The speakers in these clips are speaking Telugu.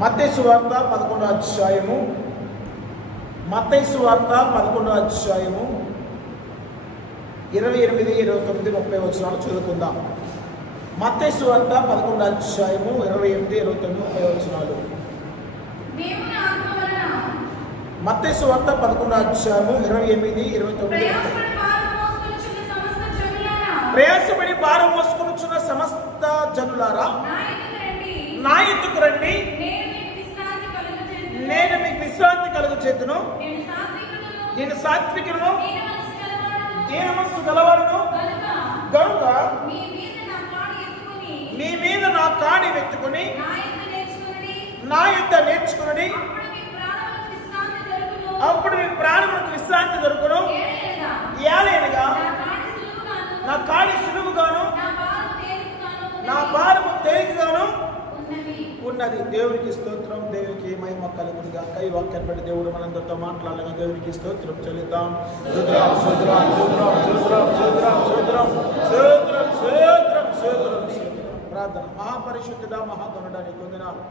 మత్తయి సువార్త 11వ అధ్యాయము, మత్తయి సువార్త 11వ అధ్యాయము 28, 29, 30 వచనాలు చదువుకుందాం. మత్తయి సువార్త 11వ అధ్యాయము 28, 29, 30 వచనాలు. మత్తయి సువార్త 11వ అధ్యాయము 28, 29. ప్రయాసపడి భారం మోసుకొనుచున్న సమస్త జనులారా, నా యొద్దకు రండి, నేను మీకు విశ్రాంతి కలుగచేతును. నేను సాత్వికులను, దీన మనసు గలవాడును గనుక మీ మీద నా కాడి వెత్తుకుని నా యొద్ద నేర్చుకుని, అప్పుడు మీ ప్రాణములకు విశ్రాంతి దొరుకును. ఏలైనగా నా కాడి సులువుగాను నా భారము తేలికగాను ఉన్నది. దేవునికి స్తోత్రం, దేవునికి మహిమ కలుగునుగా. కై వాక్యాన్ని బట్టి దేవుడు మనందరితో మాట్లాడగా దేవునికి స్తోత్రం చెల్లిద్దాం. ప్రార్థన. మహాపరిశుద్ధుడా, మహాగణుడా, నీ వందనాలు.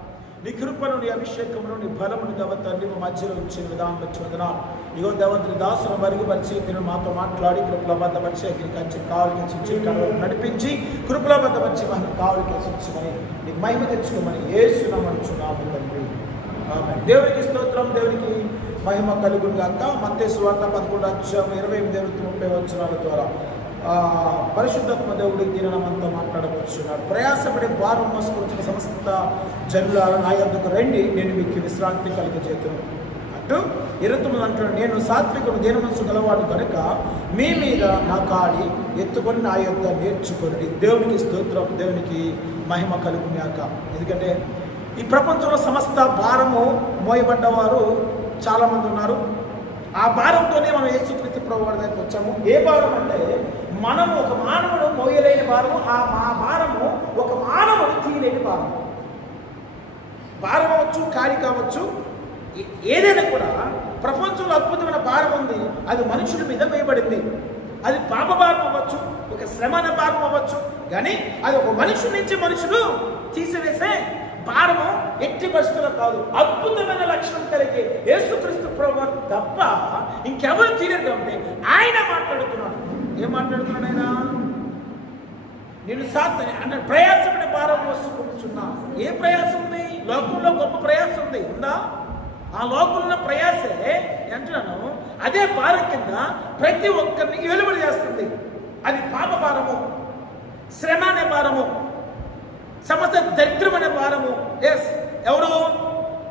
నీ కృపను, నీ అభిషేకమును, నీ బలమును దేవతని మా మధ్యలో ఉంచిన విధానం వచ్చి వందనాలు. ఇగో దేవతని దాసును మరుగుపరిచి నేను మాతో మాట్లాడి కృపల బద్దపరిచి అగ్ని కంచి కావలికి నడిపించి కృపల బద్దపరిచి మనం కావలికి సూచించమని నీకు మహిమ తెచ్చుకోమని యేసునామమున తండ్రి, ఆమేన్. దేవునికి స్తోత్రం, దేవునికి మహిమ కలుగును గాక. మత్తయి సువార్త 11వ అధ్యాయం 28, 30 వచనాల ద్వారా పరిశుద్ధాత్మ దేవుడి దీనమంతా మాట్లాడవచ్చున్నాడు. ప్రయాసపడి భారం మోసుకొచ్చిన సమస్త జనులారా, నా యొద్దకు రండి, నేను మీకు విశ్రాంతి కలుగజేతును అంటూ 29 అంటున్నాడు. నేను సాత్వికుడు, దీన మనసు గలవాడు కనుక మీ మీద నా కాడి ఎత్తుకొని నా యొద్ద నేర్చుకోండి. దేవునికి స్తోత్రం, దేవునికి మహిమ కలుగునాక. ఎందుకంటే ఈ ప్రపంచంలో సమస్త భారము మోయబడ్డవారు చాలామంది ఉన్నారు. ఆ భారంతోనే మనం యేసుక్రీస్తు ప్రభువారి దగ్గరికి వచ్చాము. ఏ భారం అంటే మనము ఒక మానవుడు మోయలేని భారము, ఆ భారము ఒక మానవుడు తీయలేని భారం. భారం అవ్వచ్చు, కాడి కావచ్చు, ఏదైనా కూడా ప్రపంచంలో అద్భుతమైన భారం ఉంది. అది మనుషుల మీద వేయబడింది. అది పాప భారం అవ్వచ్చు, ఒక శ్రమ అనే భారం అవ్వచ్చు, కానీ అది ఒక మనుషుల నుంచి మనుషులు తీసివేసే భారము ఎట్టి పరిస్థితుల్లో కాదు. అద్భుతమైన లక్షణం కలిగి యేసుక్రీస్తు ప్రభువు తప్ప ఇంకెవరు తీయరు. అంటే ఆయన మాట్లాడుతున్నాడు. ఏం మాట్లాడుతున్నాడు ఆయన? నేను సాత్వికుని అంటే ప్రయాసపడి భారం మోసుకుంటున్నా. ఏ ప్రయాసం ఉంది? లోకంలో గొప్ప ప్రయాసం ఉంది, ఉందా? ఆ లోకంలో ప్రయాసే అంటున్నాను, అదే భారం కింద ప్రతి ఒక్కరిని వెలువడి చేస్తుంది. అది పాప భారము, శ్రమ అనే భారము, సమస్త దరిద్రం అనే భారము. ఎస్, ఎవరు?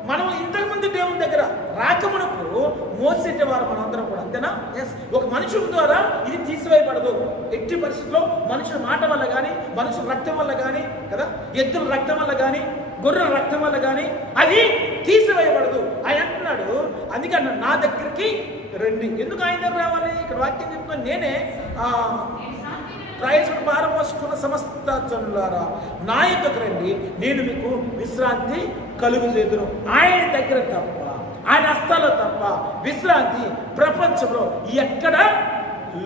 మనం ఇంతకుముందు దేవుని దగ్గర రాకమునప్పుడు మోసేట వారు మనందరం కూడా, అంతేనా? ఎస్, ఒక మనుషుల ద్వారా ఇది తీసివేయబడదు. ఎట్టి పరిస్థితుల్లో మనుషుల మాట వల్ల కానీ, మనుషుల రక్తం వల్ల కానీ, కదా, ఎద్దుల రక్తం వల్ల కానీ, గొర్రెల రక్తం వల్ల కానీ అది తీసివేయబడదు. ఆయన అంటున్నాడు, అందుకన్నా నా దగ్గరికి రండి. ఎందుకు ఆయన దగ్గర రావాలి? ఇక్కడ వాక్యం చెప్తున్నాను, నేనే ప్రయాసపడి భారం మోసుకున్న సమస్త జనులారా, నా యొద్దకు రండి, నేను మీకు విశ్రాంతి కలుగజేతును. ఆయన దగ్గర తప్ప, ఆయన హస్తాల్లో తప్ప విశ్రాంతి ప్రపంచంలో ఎక్కడా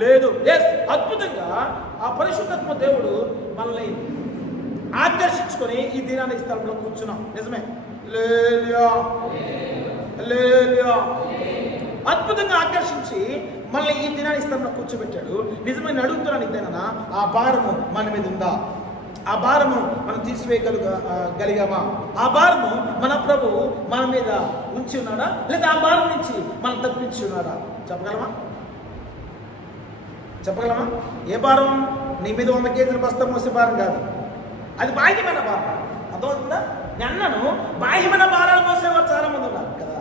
లేదు. ఎస్, అద్భుతంగా ఆ పరిశుద్ధాత్మ దేవుడు మనల్ని ఆకర్షించుకొని ఈ దినాన్ని స్థలంలో కూర్చున్నాం. నిజమే, హల్లెలూయా, హల్లెలూయా. అద్భుతంగా ఆకర్షించి మనల్ని ఈ దినాన్ని స్థలంలో కూర్చోబెట్టాడు. నిజమైన అడుగుతున్నాను, ఇదేనా ఆ భారము మన మీద ఉందా? ఆ భారము మనం తీసివేయగలిగామా? ఆ భారము మన ప్రభు మన మీద ఉంచి ఉన్నాడా, లేదా ఆ భారం నుంచి మనం తప్పించి ఉన్నాడా? చెప్పగలమా? చెప్పగలమా? ఏ భారం? నీ మీద 100 కేజీల బస్తా మోసే భారం కాదు, అది బాహ్యమైన భారం. అర్థమవుతుందా? నేను అన్నాను, బాహ్యమైన భారాలు మోసేవారు చాలా మంది ఉన్నారు కదా,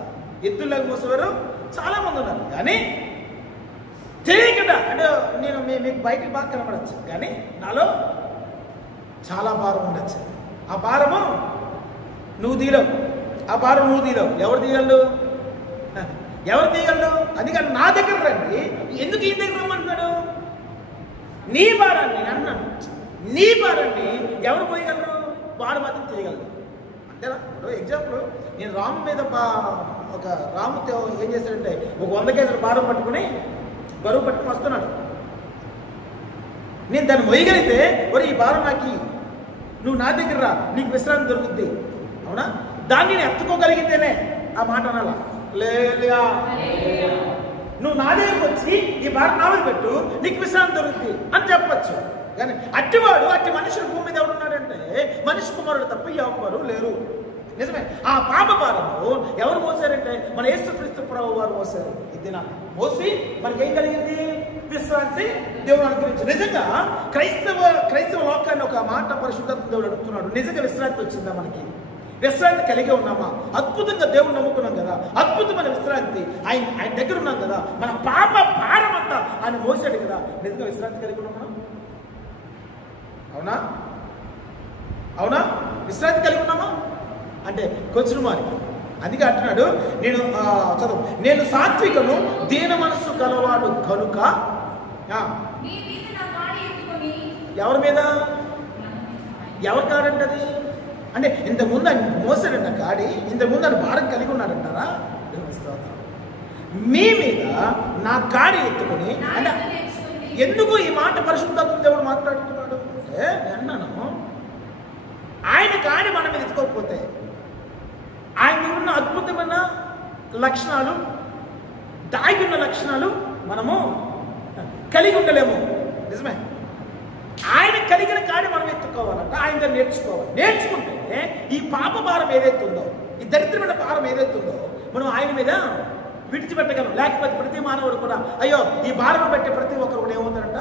ఎద్దులకు మోసేవారు చాలా మంది ఉన్నారు. కానీ తెలియకుండా, అంటే నేను మీకు బయటికి బాగా కనపడచ్చు, కానీ నాలో చాలా భారం ఉండొచ్చు. ఆ భారము నువ్వు తీయలేవు, ఆ భారం నువ్వు తీయలేవు. ఎవరు తీయగలరు? ఎవరు తీయగలరు? అందుకని నా దగ్గర రండి. ఎందుకు ఈ దగ్గర రమ్మంటున్నాడు? నీ భారాన్ని, నేను అన్నాను, నీ భారాన్ని ఎవరు పోయగలరు? వాడు మాత్రం తీయగలరు. అంతేనా? ఇప్పుడు ఎగ్జాంపుల్, నేను రాము మీద ఒక రాముతో ఏం చేశాడంటే ఒక 100 కేజీల భారం పట్టుకుని బరువు పట్టుకుని వస్తున్నాడు. నేను దాన్ని మొయ్యగలిగితే, ఒరే ఈ భారం నాకు నువ్వు నా దగ్గర రా, నీకు విశ్రాంతి దొరుకుద్ది. అవునా? దాన్ని నేను ఎత్తుకోగలిగితేనే ఆ మాట అనాలా, లేలుయా. నువ్వు నా దగ్గరకు వచ్చి ఈ భారం నా మీద పెట్టు, నీకు విశ్రాంతి దొరుకుతుంది అని చెప్పచ్చు. కానీ అట్టివాడు, అట్టి మనుషులు భూమి మీద ఎవరున్నాడంటే మనిషి కుమారుడు తప్ప ఎవరు లేరు. నిజమే. ఆ పాప భారము ఎవరు మోసారంటే మన యేసుక్రీస్తు ప్రభువు వారు మోసారు. ఇది నా మోసి మనకేం కలిగింది? విశ్రాంతి దేవుడు అనుగ్రహించారు. నిజంగా క్రైస్తవ లోకాన్ని ఒక మాట పరిశుద్ధాత్మ దేవుడు అడుగుతున్నాడు, నిజంగా విశ్రాంతి వచ్చిందా? మనకి విశ్రాంతి కలిగి ఉన్నామా? అద్భుతంగా దేవుడు నమ్ముకున్నాం కదా, అద్భుతమైన విశ్రాంతి ఆయన దగ్గర ఉన్నాం కదా, మన పాప భారం అంతా ఆయన మోసాడు కదా, నిజంగా విశ్రాంతి కలిగి ఉన్నాం మనం? అవునా? అవునా? విశ్రాంతి కలిగి ఉన్నామా అంటే కొంచెం మరి. అందుకే అంటున్నాడు, నేను సాత్వికను దీన మనస్సు గలవాడు కనుక. ఎవరి మీద? ఎవరి కాడంటది అంటే ఇంతకుముందు ఆయన మోసాడంట కాడి, ఇంతకుముందు ఆయన భారం కలిగి ఉన్నాడంటారా? మీ మీద నా కాడి ఎత్తుకొని అంటే ఎందుకు ఈ మాట పరిశుద్ధాత్మ దేవుడు మాట్లాడుతున్నాడు అంటే, అన్నాను ఆయన కాడి మన మీద ఎత్తుకోకపోతే ఆయన ఉన్న అద్భుతమైన లక్షణాలు, దాగి ఉన్న లక్షణాలు మనము కలిగి ఉండలేము. నిజమే. ఆయన కలిగిన కాడి మనం ఎత్తుకోవాలంట, ఆయన నేర్చుకోవాలి. నేర్చుకుంటే ఈ పాప భారం ఏదైతే ఉందో, ఈ దరిద్రమైన భారం ఏదైతే ఉందో మనం ఆయన మీద విడిచిపెట్టగలం. లేకపోతే ప్రతి మానవుడు కూడా అయ్యో ఈ భారం బట్టి ప్రతి ఒక్కరు కూడా ఏమవుతారంట,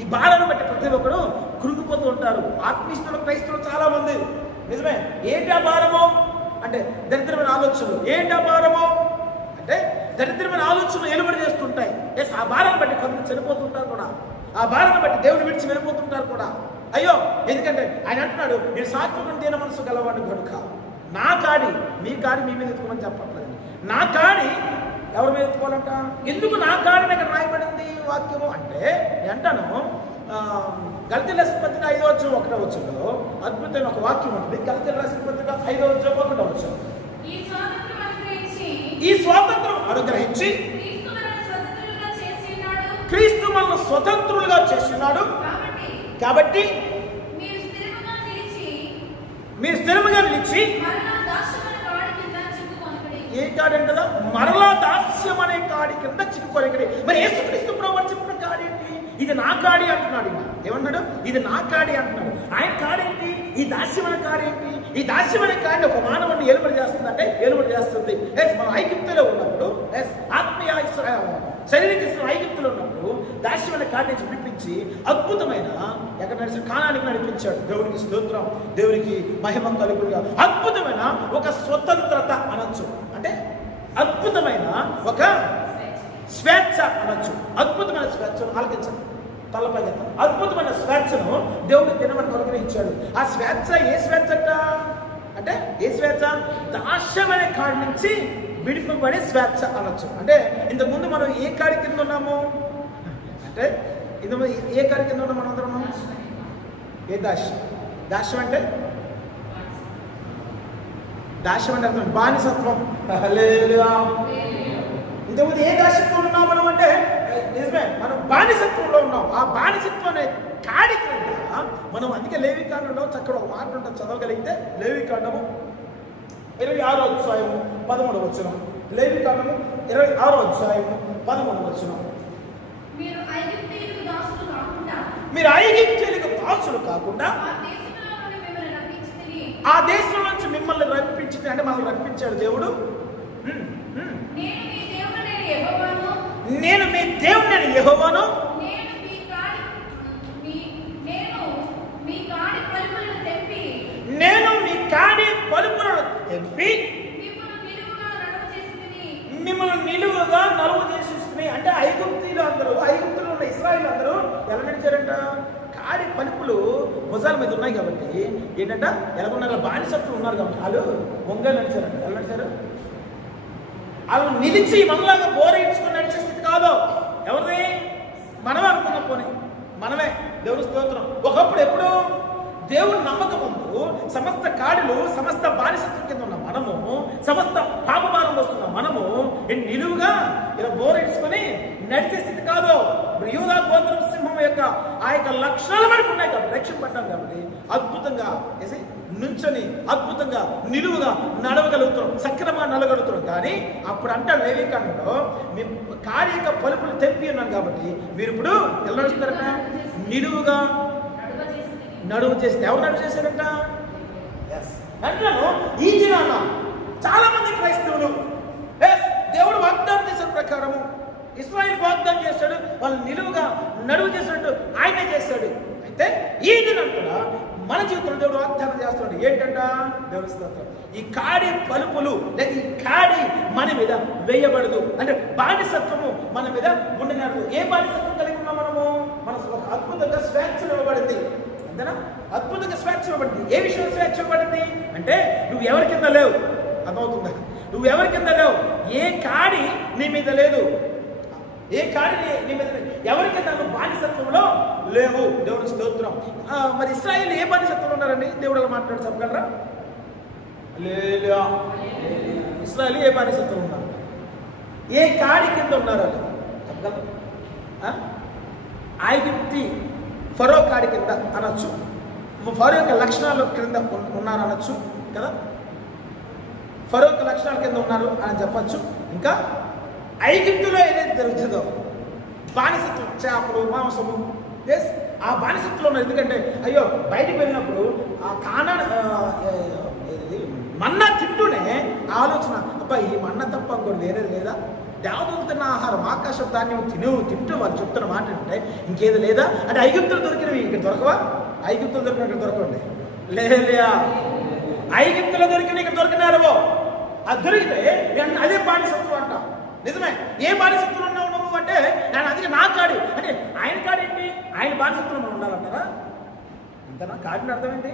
ఈ భారాన్ని బట్టి ప్రతి ఒక్కరు కృంగిపోతూ ఉంటారు. ఆత్మీయులు క్రైస్తవులు చాలా మంది. నిజమే. ఏంటి ఆ భారము అంటే దరిద్రమైన ఆలోచనలు. ఏంటి ఆ భారము అంటే దరిద్రమైన ఆలోచనలు ఎలుబడి చేస్తుంటాయి. ఎస్, ఆ భారాన్ని బట్టి కొంతమంది చనిపోతుంటారు కూడా, ఆ భారాన్ని బట్టి దేవుని విడిచి వెళ్ళిపోతుంటారు కూడా. అయ్యో, ఎందుకంటే ఆయన అంటున్నాడు, నేను సాత్వికుని దీన మనసు గలవాడు కనుక నా కాడి, మీ కాడి మీ మీద ఎత్తుకోమని చెప్పట్లేదు. నా కాడి ఎవరి మీద ఎత్తుకోవాలంట? ఎందుకు నా కాడిని ఇక్కడ రాయబడింది వాక్యము అంటే, నేను అంటాను గళితీయుల రాసిన పత్రిక 5వ అధ్యాయం 1వ వచనంలో అద్భుతమైన ఒక వాక్యం ఉంటుంది. గళితీయుల రాసిన పత్రిక 5వ అధ్యాయం 1వ వచనం, ఈ స్వాతంత్రం అనుగ్రహించి క్రీస్తు మనల్ని స్వతంత్రులుగా చేస్తున్నాడు. కాబట్టి మీరు స్థిరముగా నిలిచి ఏ కాడి అంటదా? మరలా దాస్యం అనే కాడి కింద చిక్కుకోలేకడి. మరి యేసుక్రీస్తు ప్రభువు చెప్పిన కాడి ఏంటి? ఇది నా కాడి అంటున్నాడు. ఏమన్నాడు? ఇది నా కాడి అంటున్నాడు. ఆయన కాడేంటి? ఈ దాస్యమైన కాడేంటి? ఈ దాస్యమైన కాడి ఒక మానవుడిని ఏలుబడి చేస్తుంది అంటే ఏలుబడి చేస్తుంది. మనం ఐగుప్తులో ఉన్నప్పుడు, ఆత్మీయ శారీరక ఐగుప్తులో ఉన్నప్పుడు దాస్యమైన కాడి నుంచి విడిపించి అద్భుతమైన ఎక్కడ నడిచి కానానికి నడిపించాడు. దేవుడికి స్తోత్రం, దేవుడికి మహిమ కలుగుగా. అద్భుతమైన ఒక స్వతంత్రత అనొచ్చు, అంటే అద్భుతమైన ఒక స్వేచ్ఛ అనొచ్చు. అద్భుతమైన స్వేచ్ఛను ఆలకించండి, తలపై అద్భుతమైన స్వేచ్ఛను దేవుడు తినమని అనుగ్రహించాడు. ఆ స్వేచ్ఛ ఏ స్వేచ్ఛ అంటే ఏ స్వేచ్ఛ? దాస్యమైన కాడి నుంచి విడిపబడే స్వేచ్ఛ అనొచ్చు. అంటే ఇంతకుముందు మనం ఏ కాడి కింద ఉన్నాము అంటే, ఇంతకుముందు ఏ కాడి కింద ఉన్నాం మనం అందరం? ఏ దాస్యం? దాస్యం అంటే అర్థం బానిసత్వం. ఇంతకుముందు ఏ దాస్యంలో ఉన్నాం మనం అంటే, నిజమే, మనం బానిసత్వంలో ఉన్నాం. ఆ బానిసత్వం అనే కాడి కింద మనం, అందుకే లేవికాండంలో చక్కగా ఒక మాట ఉంటుంది, చదవగలిగితే. లేవికాండము 26వ అధ్యాయము 13వ వచనం. లేవికాండము 26వ అధ్యాయము 13వ వచనం. మీరు ఐగుప్తీయులకు దాసులు కాకుండా ఆ దేశం నుంచి మిమ్మల్ని రప్పించింది. అంటే మనల్ని రప్పించాడు దేవుడు. నేను మీ దేవుడిని యెహోవాను, నేను మీ కాడి పలుపులను తెంపి మిమ్మల్ని నిలువుగా నలుగు చేసి. అంటే ఐగుప్తులు ఉన్న ఇశ్రాయేలు అందరూ ఎలా నడిచారంట? కాడి పలుపులు భుజాల మీద ఉన్నాయి కాబట్టి ఏంటంట, ఎలాగున్నారు? బానిసత్తులు ఉన్నారు కాబట్టి వాళ్ళు వంగ నడిచారంట. ఎలా నడిచారు? వాళ్ళు నిలిచి మనలాగా బోరేయించుకొని నడిచే స్థితి కాదు. ఎవరిది? మనమే అనుకున్నాం. పోనీ మనమే. దేవుని స్తోత్రం. ఒకప్పుడు ఎప్పుడు దేవుడు నమ్మకం ముందు సమస్త కాడులు, సమస్త బానిసత్వం కింద ఉన్న మనము, సమస్త పాపభారం వస్తున్న మనము నిలువుగా ఇలా బోరేసుకొని నడిచే స్థితి కాదు. యూదా గోత్రం సింహం యొక్క ఆ యొక్క లక్షణాలు మనకు ఉన్నాయి కాబట్టి, రక్షణ పడ్డాం కాబట్టి అద్భుతంగా నుంచొని అద్భుతంగా నిలువుగా నడవగలుగుతున్నాం, సక్రమంగా నడవగలుగుతున్నాం. కానీ అప్పుడు అంటాడు లేవికాండంలో, మీ కాడి యొక్క పలుపులు తెప్పి ఉన్నాను కాబట్టి మీరు ఇప్పుడు ఎలా నడుస్తున్నారట? నిలువుగా నడువు చేస్తే. ఎవరు నడువు చేశారంట? అంటాను ఈ దినాన చాలా మంది క్రైస్తవులు దేవుడు వాగ్దానం చేసిన ప్రకారము ఇశ్రాయేలు వాగ్దానం చేశాడు, వాళ్ళు నిలువుగా నడువు చేసినట్టు ఆయనే చేశాడు. అయితే ఈ దినం కూడా మన జీవితంలో దేవుడు వాగ్దానం చేస్తున్నాడు. ఏంటంట? దేవుడు స్తోత్రం, ఈ కాడి పలుపులు లేదా ఈ కాడి మన మీద వేయబడదు. అంటే బానిసత్వము మన మీద ఉండనదు. ఏ బానిసత్వం కలిగి ఉన్నాం మనము? మన అద్భుతంగా స్వేచ్ఛ ఇవ్వబడింది. అంతేనా? అద్భుతంగా స్వేచ్ఛ ఇవ్వబడింది. ఏ విషయం స్వేచ్ఛ ఇవ్వబడింది అంటే నువ్వు ఎవరి కింద లేవు. అర్థమవుతుందా? నువ్వు ఎవరి కింద లేవు. ఏ కాడి నీ మీద లేదు. ఏ కాడి నీ మీద లేదు. ఎవరి కింద నువ్వు బానిసత్వంలో లేవు. దేవుని స్తోత్రం. మరి ఇశ్రాయేలు ఏ బానిసత్వంలో ఉన్నారండి? దేవుడు అలా మాట్లాడి చెప్పగలరా? లేదా. ఇశ్రాయేలు ఏ బానిసత్వంలో ఉన్నారు? ఏ కాడి కింద ఉన్నారు వాళ్ళు చెప్పగలరా? ఐగుప్తి ఫరో కాడి కింద అనొచ్చు, ఫరో యొక్క లక్షణాల కింద ఉన్నారు అనొచ్చు కదా. ఫరో యొక్క లక్షణాల కింద ఉన్నారు అని చెప్పచ్చు. ఇంకా ఐగుప్తులో ఏదైతే జరుగుతుందో బానిసత్వం, చేపలు, మాంసము, ఎస్ ఆ బానిసత్వంలో ఉన్నారు. ఎందుకంటే అయ్యో బయటికి వెళ్ళినప్పుడు ఆ మన్నా తింటూనే ఆలోచన, అబ్బా ఈ మన్నా తప్ప ఇంకోటి వేరేది లేదా? దేవతలు తిన్న ఆహారం, ఆకాశం ధాన్యం తింటూ వాళ్ళు చెప్తున్న మాట అంటే ఇంకేది లేదా? అంటే ఐగుప్తులు దొరికినవి ఇక్కడ దొరకవా? ఐగుప్తులు దొరికిన ఇక్కడ దొరకండి లేదా? ఐగుప్తులో దొరికిన ఇక్కడ దొరికినారవో అది దొరికితే నేను అదే బానిసత్వం అంట. నిజమే. ఏ బానిసత్వం ఉన్నావు నువ్వు అంటే నేను అది నా కాడి అంటే ఆయన కాడి ఏంటి? ఆయన బానిసత్వం మనం ఉండాలంటారా? అంతేనా? కాడిని అర్థం ఏంటి?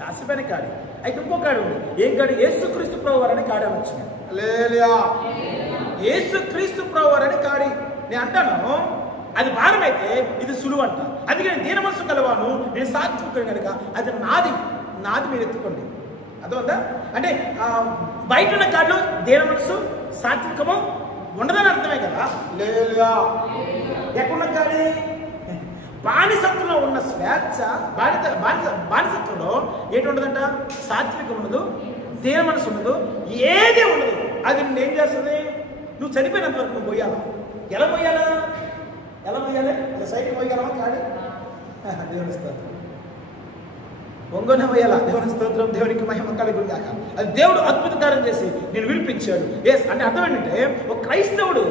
దాసిపోయిన కాడి. అయితే ఇంకో కాడి ఉంది. ఏం కాడి? యేసుక్రీస్తు ప్రభువారు అనే కాడి అని వచ్చింది. లేదా యేసుక్రీస్తు ప్రభువారు అనే కాడి. నేను అంటాను అది భారం అయితే ఇది సులువు అంట. అందుకే నేను దీన మనసు కలవాను, నేను సాత్వికుడు కనుక అది నాది మీరు ఎత్తుకోండి. అర్థమందా? అంటే బయట ఉన్న కాళ్ళు దీన మనసు సాత్వికము ఉండదని అర్థమే కదా. లేదా ఎక్కడున్న కాడి? బానిసత్వంలో ఉన్న స్వేచ్ఛ, బానిసత్వంలో ఏంటి ఉండదంట? సాత్వికం ఉండదు, దీన మనసు ఉండదు, ఏది ఉండదు. అది నువ్వు ఏం చేస్తుంది? నువ్వు చనిపోయినంత వరకు నువ్వు పోయాలా? ఎలా పోయాలా? అది సైడ్కి పోయగలవా కాడి? దేవుని స్తోత్రం. ఒంగోన పోయాలా? దేవుని స్తోత్రం. దేవునికి మహిమ కలుగును గాక. అది దేవుడు అద్భుత కార్యం చేసి నేను విడిపించాడు. ఎస్ అంటే అర్థం ఏంటంటే ఒక క్రైస్తవుడు,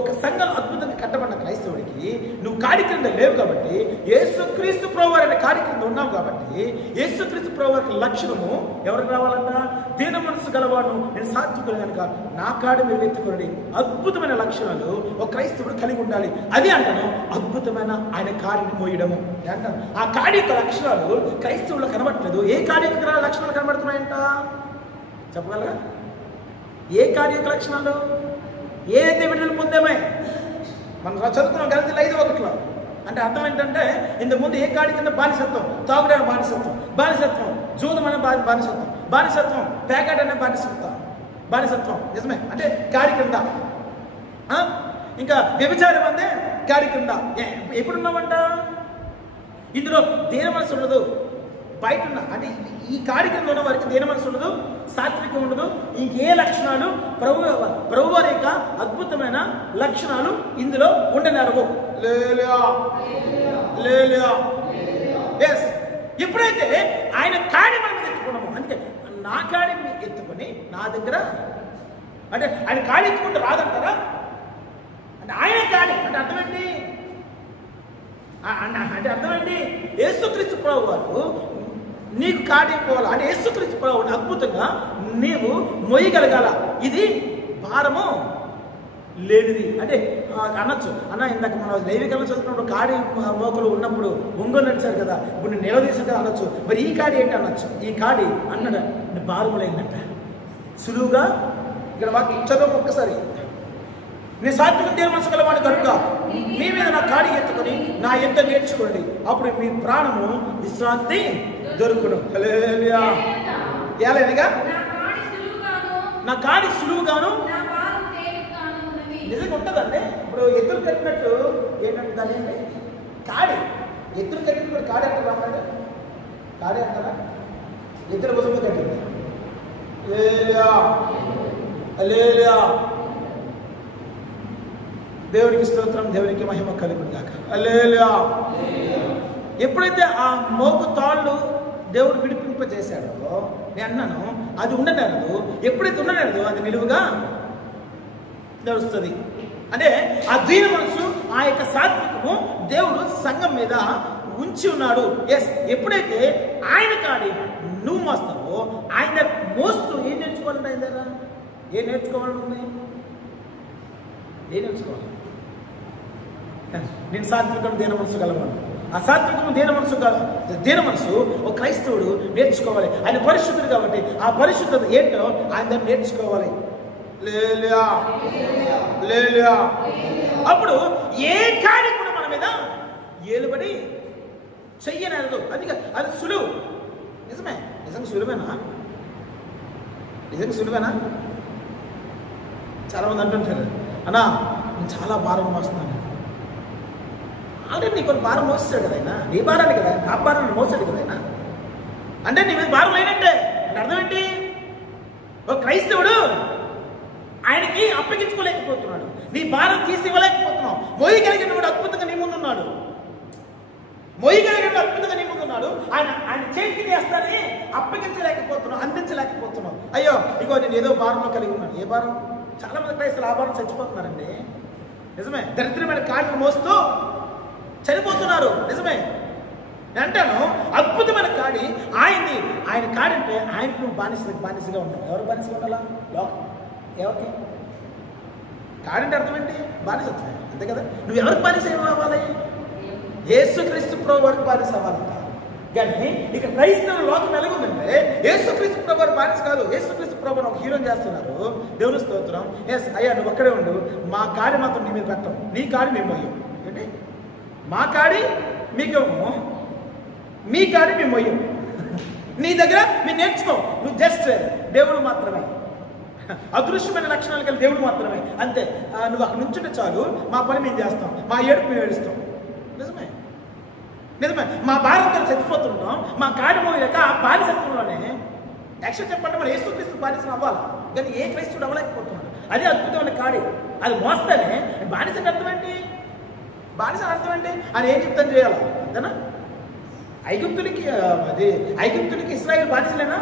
ఒక సంఘం అద్భుతంగా కట్టబడిన క్రైస్తవుడికి నువ్వు కాడి క్రింద లేవు కాబట్టి, యేసుక్రీస్తు ప్రభువారు అనే కాడి క్రింద ఉన్నావు కాబట్టి, యేసుక్రీస్తు ప్రభువారికి లక్షణము ఎవరికి రావాలంట? దీన మనసు గలవాడు, నేను సాత్వికుడు కనుక నా కాడి మీరు ఎత్తుకోండి. అద్భుతమైన లక్షణాలు ఒక క్రైస్తవుడు కలిగి ఉండాలి. అది అంటాను అద్భుతమైన ఆయన కాడిని మోయడము అంటాను. ఆ కాడి యొక్క లక్షణాలు క్రైస్తవులు కనబడట్లేదు. ఏ కాడి యొక్క లక్షణాలు కనబడుతున్నాయంట చెప్పగలరా? ఏ కాడి యొక్క లక్షణాలు? ఏదైతే విడుదల పొందామే మనం చదువుకున్నాం గలతీయులు 5:1. అంటే అర్థం ఏంటంటే ఇంతకుముందు ఏ కాడి కింద బానిసత్వం, తాగుడైన బానిసత్వం, జూదం అనే బానిసత్వం, పేకాట అనే బానిసత్వం నిజమే. అంటే కాడి కింద. ఇంకా వ్యభిచారం అందే కాడి కింద. ఎప్పుడున్నామంట? ఇందులో దీన మనసు ఉండదు. బయట ఉన్న అంటే ఈ కాడి కింద ఉన్న వారికి దీన మనసు ఉండదు, సాత్వికం ఉండదు, ఇంకే లక్షణాలు ప్రభువారి యొక్క అద్భుతమైన లక్షణాలు ఇందులో ఉండనరవు. ఎస్ ఎప్పుడైతే ఆయన కాడి మనం ఎత్తుకున్నాము, అంటే నా కాడి ఎత్తుకొని నా దగ్గర అంటే ఆయన కాడి ఎత్తుకుంటూ రాదంటారా? అంటే ఆయన కాడి అంటే అర్థమేంటి? అంటే అర్థమేంటి? యేసుక్రీస్తు ప్రభువారు నీకు కాడిపోవాలి అంటే యేసుక్రీస్తు ప్రభువుని అద్భుతంగా నీవు మొయ్యగలగాల. ఇది భారము లేనిది అంటే అనొచ్చు. అన్న ఇందాక మనం దైవికంగా చదువుకున్నప్పుడు కాడి మోకలు ఉన్నప్పుడు ఒంగోలు నడిచారు కదా, ఇప్పుడు నేను నిలదీసాను కదా అనొచ్చు. మరి ఈ కాడి ఏంటి అనొచ్చు. ఈ కాడి అన్నడ భారము లేదంట. సులువుగా ఇక్కడ వాక్యం చదువు ఒక్కసారి. నేను సాత్వికం దీన మనసు గలవాడు కనుక మీ మీద నా కాడి ఎత్తుకొని నా యుద్ధ నేర్చుకోండి, అప్పుడు మీ ప్రాణము విశ్రాంతి దొరుకును. హల్లెలూయా. ఏలేనిగా నా కాడి సులువుగాను నిజంగా ఉంటుందండి. ఇప్పుడు ఎత్తులు కట్టినట్టు ఏంటంటే దాని ఏంటి? కాడి. ఎత్తులు కట్టినప్పుడు కాడి అంటారా? కాడి అంటారా? ఇద్దరు భుజం మీద కట్టింది. హల్లెలూయా, హల్లెలూయా. దేవునికి స్తోత్రం, దేవునికి మహిమ కలుగును గాక. హల్లెలూయా. ఎప్పుడైతే ఆ మోకు తాళ్ళు దేవుడు విడిపింపజేశాడో, నేను అన్నాను అది ఉండనేరదు. ఎప్పుడైతే ఉండనేరదు అది నిలువుగా నడుస్తుంది. అంటే ఆ దీన మనసు, ఆ యొక్క సాత్వికము దేవుడు సంఘం మీద ఉంచి ఉన్నాడు. ఎస్, ఎప్పుడైతే ఆయన కాడి నువ్వు మోస్తావో, ఆయన మోస్తూ ఏం నేర్చుకోవాలంటే ఆయన దగ్గర ఏం నేర్చుకోవాలంటే ఏం నేర్చుకోవాలి? నేను సాత్వికం దీన మనసు గలవాడు. ఆ సాత్వికము దీన మనసు ఒక క్రైస్తవుడు నేర్చుకోవాలి. ఆయన పరిశుద్ధుడు కాబట్టి ఆ పరిశుద్ధత ఏంటో ఆయన దగ్గర నేర్చుకోవాలి. హల్లెలూయా, హల్లెలూయా. అప్పుడు ఏ కార్యం కూడా మన మీద ఏలుబడి చెయ్యనదు. అది సులువు. నిజమే, నిజంగా సులువేనా? నిజంగా సులువేనా? చాలామంది అంటుంటారు, అన్నా నేను చాలా భారం మోస్తున్నాను. ఆల్రెడీ నీ కొన్ని భారం మోస్తాడు కదా ఆయన, నీ భారాన్ని కదా, నా భారాన్ని మోసాడు కదా ఆయన. అంటే నీ మీద భారం లేనంటే అంటే అర్థం ఏంటి? ఒక క్రైస్తవుడు ఆయనకి అప్పగించుకోలేకపోతున్నాడు, నీ భారం తీసి ఇవ్వలేకపోతున్నావు. మోయగలిగిన వాడు అద్భుతంగా నీ ముందున్నాడు, మోయగలిగిన అద్భుతంగా నీ ముందున్నాడు. ఆయన చేతికి చేస్తానే అప్పగించలేకపోతున్నావు, అందించలేకపోతున్నావు. అయ్యో ఇగో నేను ఏదో భారంలో కలిగి ఉన్నాను. ఏ భారం? చాలా మంది క్రైస్తవులు ఆ భారం చచ్చిపోతున్నారండి. నిజమే, దరిద్రమైన కాళ్ళు మోస్తూ చనిపోతున్నారు. నిజమే, నేను అంటాను అద్భుతమైన కాడి ఆయనది. ఆయన కాడంటే ఆయనకు నువ్వు బానిసగా ఉన్నావు. ఎవరు బానిసగా ఉండాలా? లోకం. ఎవరికి కాడంటే అర్థం ఏంటి? బానిసత్వం, అంతే కదా. నువ్వు ఎవరికి బానిస అవ్వాలి? యేసుక్రీస్తు ప్రభు వారికి బానిస అవ్వాలంట. కానీ ఇక క్రైస్తవ లోకం ఎలాగుందంటే యేసుక్రీస్తు ప్రభు వారి బానిస కాదు. యేసుక్రీస్తు ప్రభుని ఒక హీరోని చేస్తున్నారు. దేవుని స్తోత్రం. ఎస్ అయ్యా నువ్వు ఒక్కడే ఉండు, మా కాడి మాత్రం నీ మీద పెట్టాం, నీ కాడి మేము మొయ్యం. ఏంటి? మా కాడి మీకు ఇవ్వము, మీ కాడి మేము మొయ్యం. నీ దగ్గర మీరు నేర్చుకో, నువ్వు జస్ట్ దేవుడు మాత్రమే, అదృశ్యమైన లక్షణాలు కలిగి దేవుడు మాత్రమే, అంతే. నువ్వు అక్కడ నుంచుంటే చాలు, మా పని మేము చేస్తాం, మా ఏడుపు మేము ఏడుస్తాం. నిజమే, నిజమే. మా భారంతో చచ్చిపోతుంటాం, మా కాడి మోయలేక ఆ బానిసత్వంలోనే. యాక్చువల్ చెప్పండి మరి యేసుక్రీస్తు బానిస అవ్వాలి, కానీ ఏ క్రైస్తుడు అవ్వలేకపోతున్నాడు. అదే అద్భుతమైన కాడి, అది మోస్తేనే బానిసకి అర్థం ఏంటి? బానిస అర్థం ఏంటి? అని ఏం చెప్తాను చేయాలి అంతేనా? ఐగుప్తునికి ఇశ్రాయేల్ బానిసలేనా?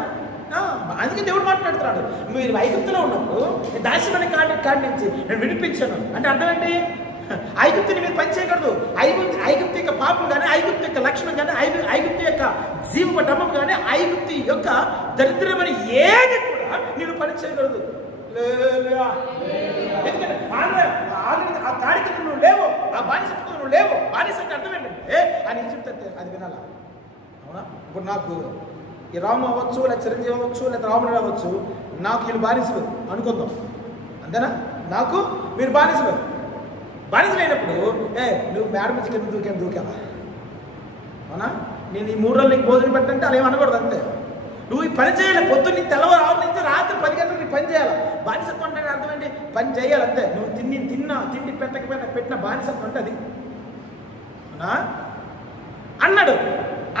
అందుకే దేవుడు మాట్లాడుతున్నాడు, మీరు ఐగుప్తులో ఉన్నప్పుడు నేను దాస్యమైన కాడి నుంచి నేను విడిపించాను అంటే అర్థం ఏంటి? ఐగుప్తుని మీరు పని చేయకూడదు. ఐగుప్తు యొక్క పాపం కానీ, ఐగుప్తు యొక్క లక్షణం కానీ, ఐగుప్తు యొక్క జీవపటమం కానీ, ఐగుప్తు యొక్క దరిద్రమైన ఏది కూడా నేను పని చేయకూడదు. ఎందుకంటే ఆ కాడికి నువ్వు లేవు, ఆ బానిసత్వం నువ్వు లేవు. బానిస అంటే అర్థం ఏంటంటే అని చెప్తే అది వినాలా? అవునా? ఇప్పుడు నాకు ఈ రాము అవ్వచ్చు, లేదా చిరంజీవి అవ్వచ్చు, లేదా రాముడు అవ్వచ్చు, నాకు వీళ్ళు బానిసలు అనుకుందాం, అంతేనా? నాకు మీరు బానిసలు అయినప్పుడు నువ్వు మేడ నుంచి కింద దూకావా? అవునా? నేను ఈ 3 రోజులు నీకు భోజనం పెట్టంటే అలా ఏమనకూడదు, అంతే. నువ్వు ఈ పని చేయాలి, పొద్దున్న తెల్లవారు 6 నుంచి రాత్రి 10 గంటలకు నీ పని చేయాలి. బానిసత్వం అంటే అర్థం ఏంటి? పని చేయాలి, అంతే. నువ్వు తిండి పెట్టిన బానిసత్వం అంటే అది. అవునా అన్నాడు.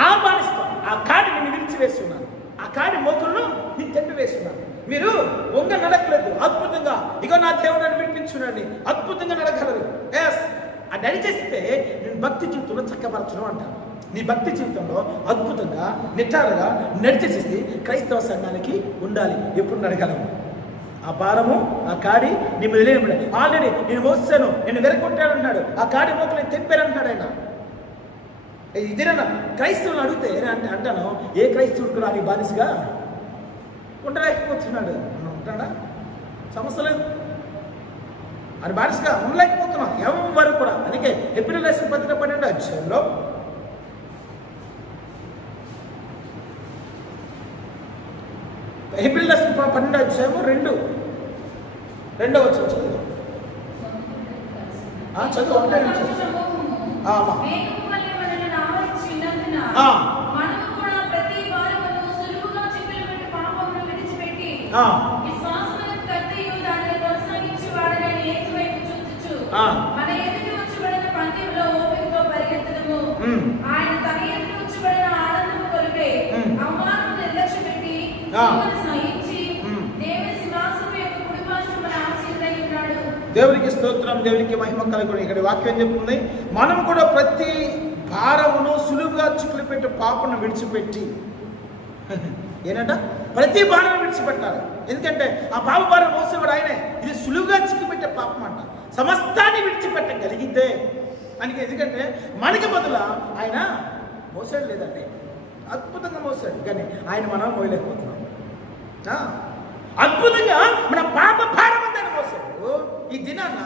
ఆ బానిసత్వం, ఆ కాడి నిన్ను విరిచి వేస్తున్నాను, ఆ కాడి మోకులను నీకు తెంపి వేస్తున్నాను. మీరు వంగ నడకలేదు, అద్భుతంగా ఇగో నా దేవుడు అని వినిపించున్నాడు, అద్భుతంగా నడగలరు. ఎస్, అది నడిచేస్తే నేను భక్తి జీవితంలో చక్కపరచడం అంటాను. నీ భక్తి జీవితంలో అద్భుతంగా నిటారుగా నడిచేసేసి క్రైస్తవ సంఘానికి ఉండాలి. ఎప్పుడు నడగలము? ఆ భారము, ఆ కాడి నీ మీద లేని ఆల్రెడీ నేను మోసాను, నేను వెరగొట్టాను అన్నాడు. ఆ కాడి మోకలు నేను తెంపాను అంటాడు ఆయన. ఇదేనా క్రైస్తవులు అడిగితే అంటాను, ఏ క్రైస్తవుడు కూడా నీ బానిసగా ఉండలేకపోతున్నాడు. ఉంటాడా? సమస్య లేదు, అని బానిసగా ఉండలేకపోతున్నాం ఎవరు కూడా. అందుకే ఎప్రిల్ రాసిన పత్రిక 12వ అధ్యాయంలో ఎప్రిల్ రాసిన 12వ అధ్యాయము 2వ వచనం చదువు. చదువు ఒకటే నుంచి. ఆయన తన ఎదురు ఉంచబడిన ఆనందము కొరకే అవమానము నిర్లక్ష్య పెట్టి దేవునికి స్తోత్రం, దేవునికి మహిమ కలుగును. ఇక్కడ వాక్యం చెప్తుంది, మనం కూడా ప్రతి భారమును సులువుగా చిక్కులు పెట్టి పాపను విడిచిపెట్టి ఏంటంట ప్రతి భారం విడిచిపెట్టాలి. ఎందుకంటే ఆ పాప భారం మోసేవాడు ఆయనే. ఇది సులువుగా చిక్కుపెట్టే పాపం అంట. సమస్తాన్ని విడిచిపెట్టగలిగితే అని, ఎందుకంటే మనకి బదులు ఆయన మోసాడు లేదండి, అద్భుతంగా మోసాడు. కానీ ఆయన మనం మోయలేకపోతున్నాం. అద్భుతంగా మన పాప భారం అంతా ఆయన మోసాడు. ఈ దినాన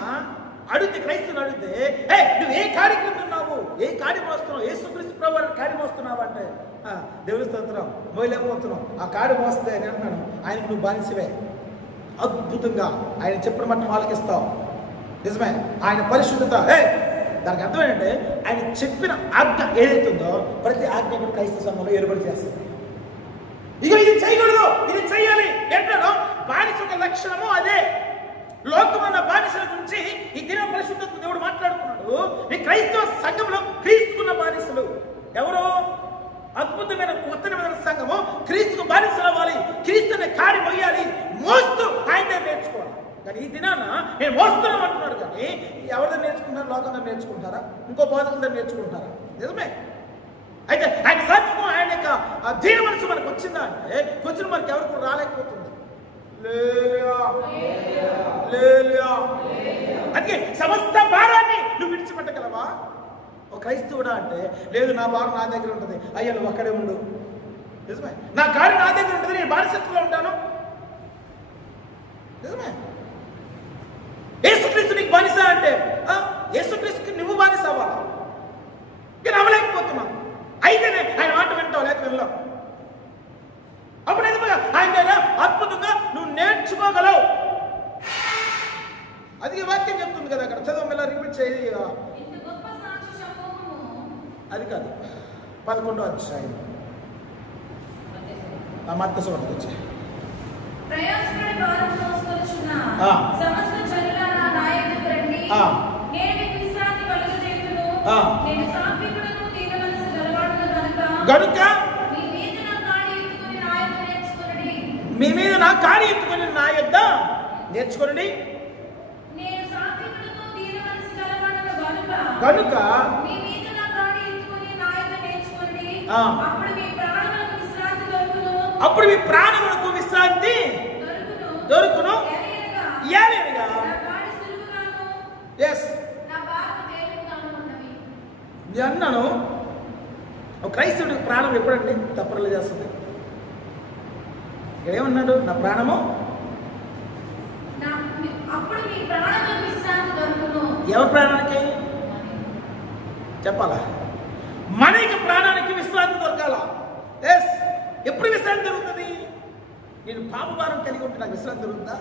అడిగితే క్రైస్తవులు అడిగితే, నువ్వు ఏ కార్యక్రమం ఉన్నావు, ఏ కార్యం మోస్తున్నావు, యేసుక్రీస్తు ప్రభువు కార్యం మోస్తున్నావు అంటే, దేవుని స్తోత్రం మోయలేకపోతున్నాం. ఆ కార్యం మోస్తే నేను అంటున్నాను, ఆయనకు నువ్వు బానిసవే. అద్భుతంగా ఆయన చెప్పిన మట్టు ఆలకిస్తావు. నిజమే, ఆయన పరిశుద్ధత. దానికి అర్థం ఏంటంటే ఆయన చెప్పిన ఆజ్ఞ ఏదైతుందో ప్రతి ఆజ్ఞ కూడా క్రైస్తవ సంఘంలో ఏర్పాటు చేస్తుంది. ఇక ఇది చేయకూడదు, ఇది చెయ్యాలి ఎట్లా బానిస ఒక లక్షణము అదే. లోకమైన బానిసల గురించి ఈ దిన పరిశుద్ధ దేవుడు మాట్లాడుతున్నాడు. ఈ క్రైస్తవ సంఘంలో క్రీస్తుకున్న బానిసలు ఎవరో అద్భుతమైన కొత్తమైన సంఘము క్రీస్తుకు బానిసలు అవ్వాలి, క్రీస్తుని కాడి మొయ్యాలి, మోస్తూ ఆయన నేర్చుకోవాలి. కానీ ఈ దినాన నేను మోస్తున్నాం అంటున్నాడు. కానీ ఎవరితో నేర్చుకుంటారు? లోకంలో నేర్చుకుంటారా? ఇంకో బోధకులతో నేర్చుకుంటారా? నిజమే. అయితే ఆయన సత్యము, ఆయన యొక్క దీన మనసు మనకు వచ్చిందా అంటే కొంచెం మనకి ఎవరు కూడా రాలేకపోతుంది. అందుకే సమస్త భారాన్ని నువ్వు విడిచిపెట్టగలవా? ఒక క్రైస్తవుడా అంటే లేదు, నా భారం నా దగ్గర ఉంటుంది. అయ్యా నువ్వు అక్కడే ఉండు. నిజమే, నా కార్యం నా దగ్గర ఉంటుంది, నేను బానిసత్వంలో ఉంటాను. నిజమే. యేసుక్రీస్తు నీకు బానిస అంటే యేసుక్రీస్తుకి నువ్వు బానిస అవ్వాలా? నేను అవ్వలేకపోతున్నావు. అయితేనే ఆయన మాట వింటావు, లేక వినలేవు. అప్పుడు నిజంగా ఆయన అద్భుతంగా నువ్వు నేర్చుకోగలవు. అది వాక్యం చెప్తుంది కదా, అక్కడ చదువు మళ్ళీ రిపీట్ చేయి. అది కాదు, 11వ అధ్యాయం మత్తయి సువార్త వచ్చాయి. గనుక మీ మీద నా కాడి ఎత్తుకొని నా యొద్ద నేర్చుకోండి. కనుక అప్పుడు మీ ప్రాణములకు విశ్రాంతి దొరుకును. అన్నాను, ఒక క్రైస్తవుడికి ప్రాణం ఎప్పుడండి తప్పరలు చేస్తుంది? ఏమన్నాడు? నా ప్రాణము. ఎవరి ప్రాణానికి చెప్పాలా? మన యొక్క ప్రాణానికి విశ్రాంతి దొరకాల. ఎస్. ఎప్పుడు విశ్రాంతి దొరుకుతుంది? నేను పాప భారం కలిగి ఉంటే నాకు విశ్రాంతి దొరుకుతుందా?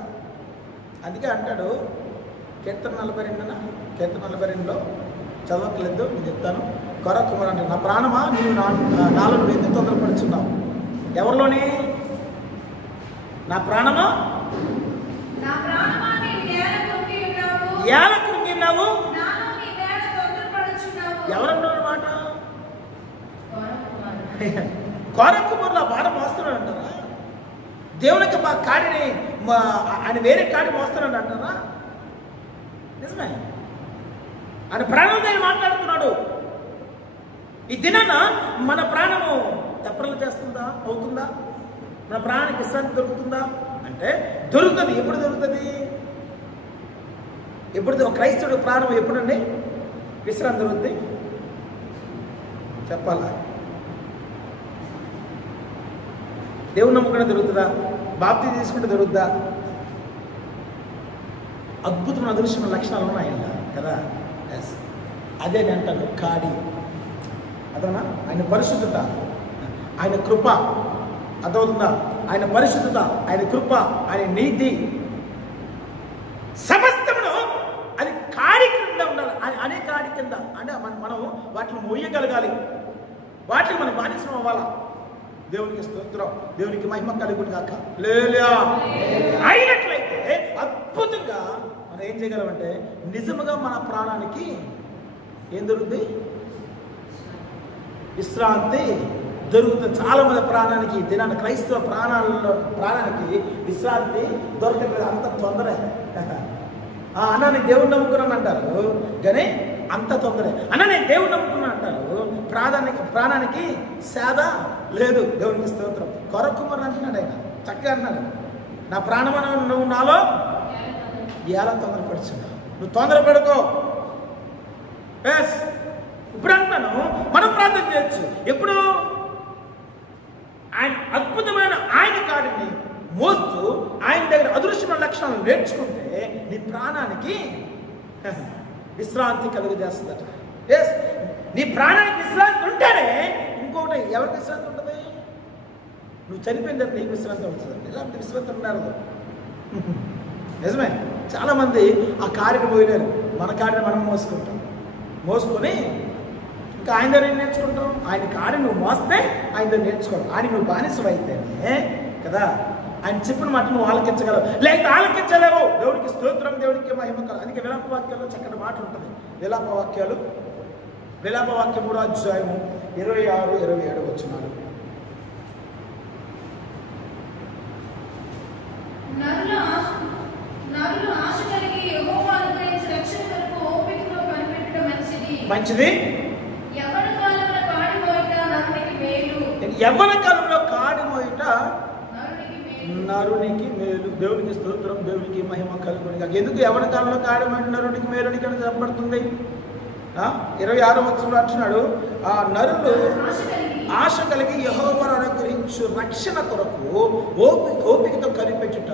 అందుకే అంటాడు కీర్తన 42 కీర్తన 42లో చదవట్లేదు, నేను చెప్తాను. కొరకుమార్ అంటే, నా ప్రాణమా నీవు నాలో నువ్వు ఎందుకు తొందరపడుచున్నావు? ఎవరిలోని? నా ప్రాణమా ఎలా కృంగిన్నావు? ఎవరన్నారు మాట? కోరకుమారులు ఆ భారం మోస్తున్నాడు అంటారా? దేవునికి మా కాడిని ఆయన వేరే కాడి మోస్తున్నాడు అంటారా? నిజమే, ఆయన ప్రాణంతో మాట్లాడుతున్నాడు. ఈ దినాన మన ప్రాణము తప్పరలు చేస్తుందా? అవుతుందా? మన ప్రాణానికి విశ్రాంతి దొరుకుతుందా అంటే దొరుకుతుంది. ఎప్పుడు దొరుకుతుంది? ఎప్పుడు ఒక క్రైస్తవుడు ప్రాణం ఎప్పుడండి విశ్రాంతి దొరుకుతుంది? చెప్పాలా? దేవుని నమ్మకం దొరుకుతుందా? బాప్తి తీసుకుంటే దొరుకుతుందా? అద్భుతమైన అదృశ్యమైన లక్షణాలు ఉన్నాయి కదా. ఎస్, అదే నేను అంటాను కాడి. అదనా ఆయన పరిశుద్ధత, ఆయన కృప. అర్థమవుతుందా? ఆయన పరిశుద్ధత, ఆయన కృప, ఆయన నీతి సమస్తమును అది కాడి కింద ఉండాలి. అనే కాడి కింద అంటే మనం వాటిని మోయగలగాలి, వాటిని మనం బానిసం అవ్వాలా. దేవునికి స్తోత్రం, దేవునికి మహిమ కలుగును గాక. హల్లెలూయా. అయినట్లయితే అద్భుతంగా మనం ఏం చేయగలమంటే నిజముగా మన ప్రాణానికి ఏం దొరుకుతుంది? విశ్రాంతి దొరుకుతుంది. చాలామంది ప్రాణానికి దినాన్ని క్రైస్తవ ప్రాణానికి విశ్రాంతి దొరకట్లేదు. అంత తొందరే. అన్న నేను దేవుడు నమ్ముకున్నాను అంటారు, కానీ అంత తొందరే. అన్న నేను దేవుడు నమ్ముకున్నాను అంటారు, ప్రాణానికి సేద లేదు. దేవునికి స్తోత్రం. కొరకుమని అంటున్నాడు ఆయన, చక్కగా అన్నాడు, నా ప్రాణమన నువ్వు నాలో ఎలా తొందరపడుచున్నావు, నువ్వు తొందరపడుకో. ఎస్, ఇప్పుడు అంటున్నాను, మనం ప్రార్థన చేయొచ్చు. ఎప్పుడు ఆయన అద్భుతమైన ఆయన కాడిని మోస్తూ ఆయన దగ్గర అదృశ్యమైన లక్షణాలు నేర్చుకుంటే నీ ప్రాణానికి విశ్రాంతి కలుగజేస్తుందట. ఎస్, నీ ప్రాణానికి విశ్రాంతి ఉంటేనే ఇంకొకటి ఎవరికి విశ్రాంతి ఉంటుంది? నువ్వు చనిపోయిన తర్వాత నీకు విశ్రాంతి అవుతుందండి. ఇలాంటి విశ్రాంతి ఉన్నారు నిజమే. చాలామంది ఆ కార్యకు పోయినారు, మన కార్యని మనం మోసుకొని ఇంకా ఆయన దగ్గర ఏం నేర్చుకుంటాం? ఆయన కాడి నువ్వు మోస్తే ఆయన దగ్గర నేర్చుకోవాలి. ఆయన నువ్వు బానిసం అయితేనే కదా ఆయన చెప్పిన మాట నువ్వు ఆలకించగలవు, లేకపోతే ఆలకించలేవు. దేవుడికి స్తోత్రం, దేవుడికి మహిమ కల. అందుకే విలాప వాక్యాల్లో చక్కటి మాట ఉంటుంది. విలాప వాక్యం 3వ అధ్యాయము 26, 27 వచనాలు. మంచిది. యవ్వన కాలంలో కాడి మోయట నరునికి మేలు. దేవునికి స్తోత్రం, దేవునికి మహిమ కలుగునిగా. ఎందుకు యవ్వన కాలంలో కాడి మోయట నరునికి మేలునికి అని చెప్పబడుతుంది? 26వ వచనంలో అంటున్నాడు, ఆ నరులు ఆశ కలిగి యెహోవాను అనుగ్రహించు రక్షణ కొరకు ఓపికతో కనిపెట్టుట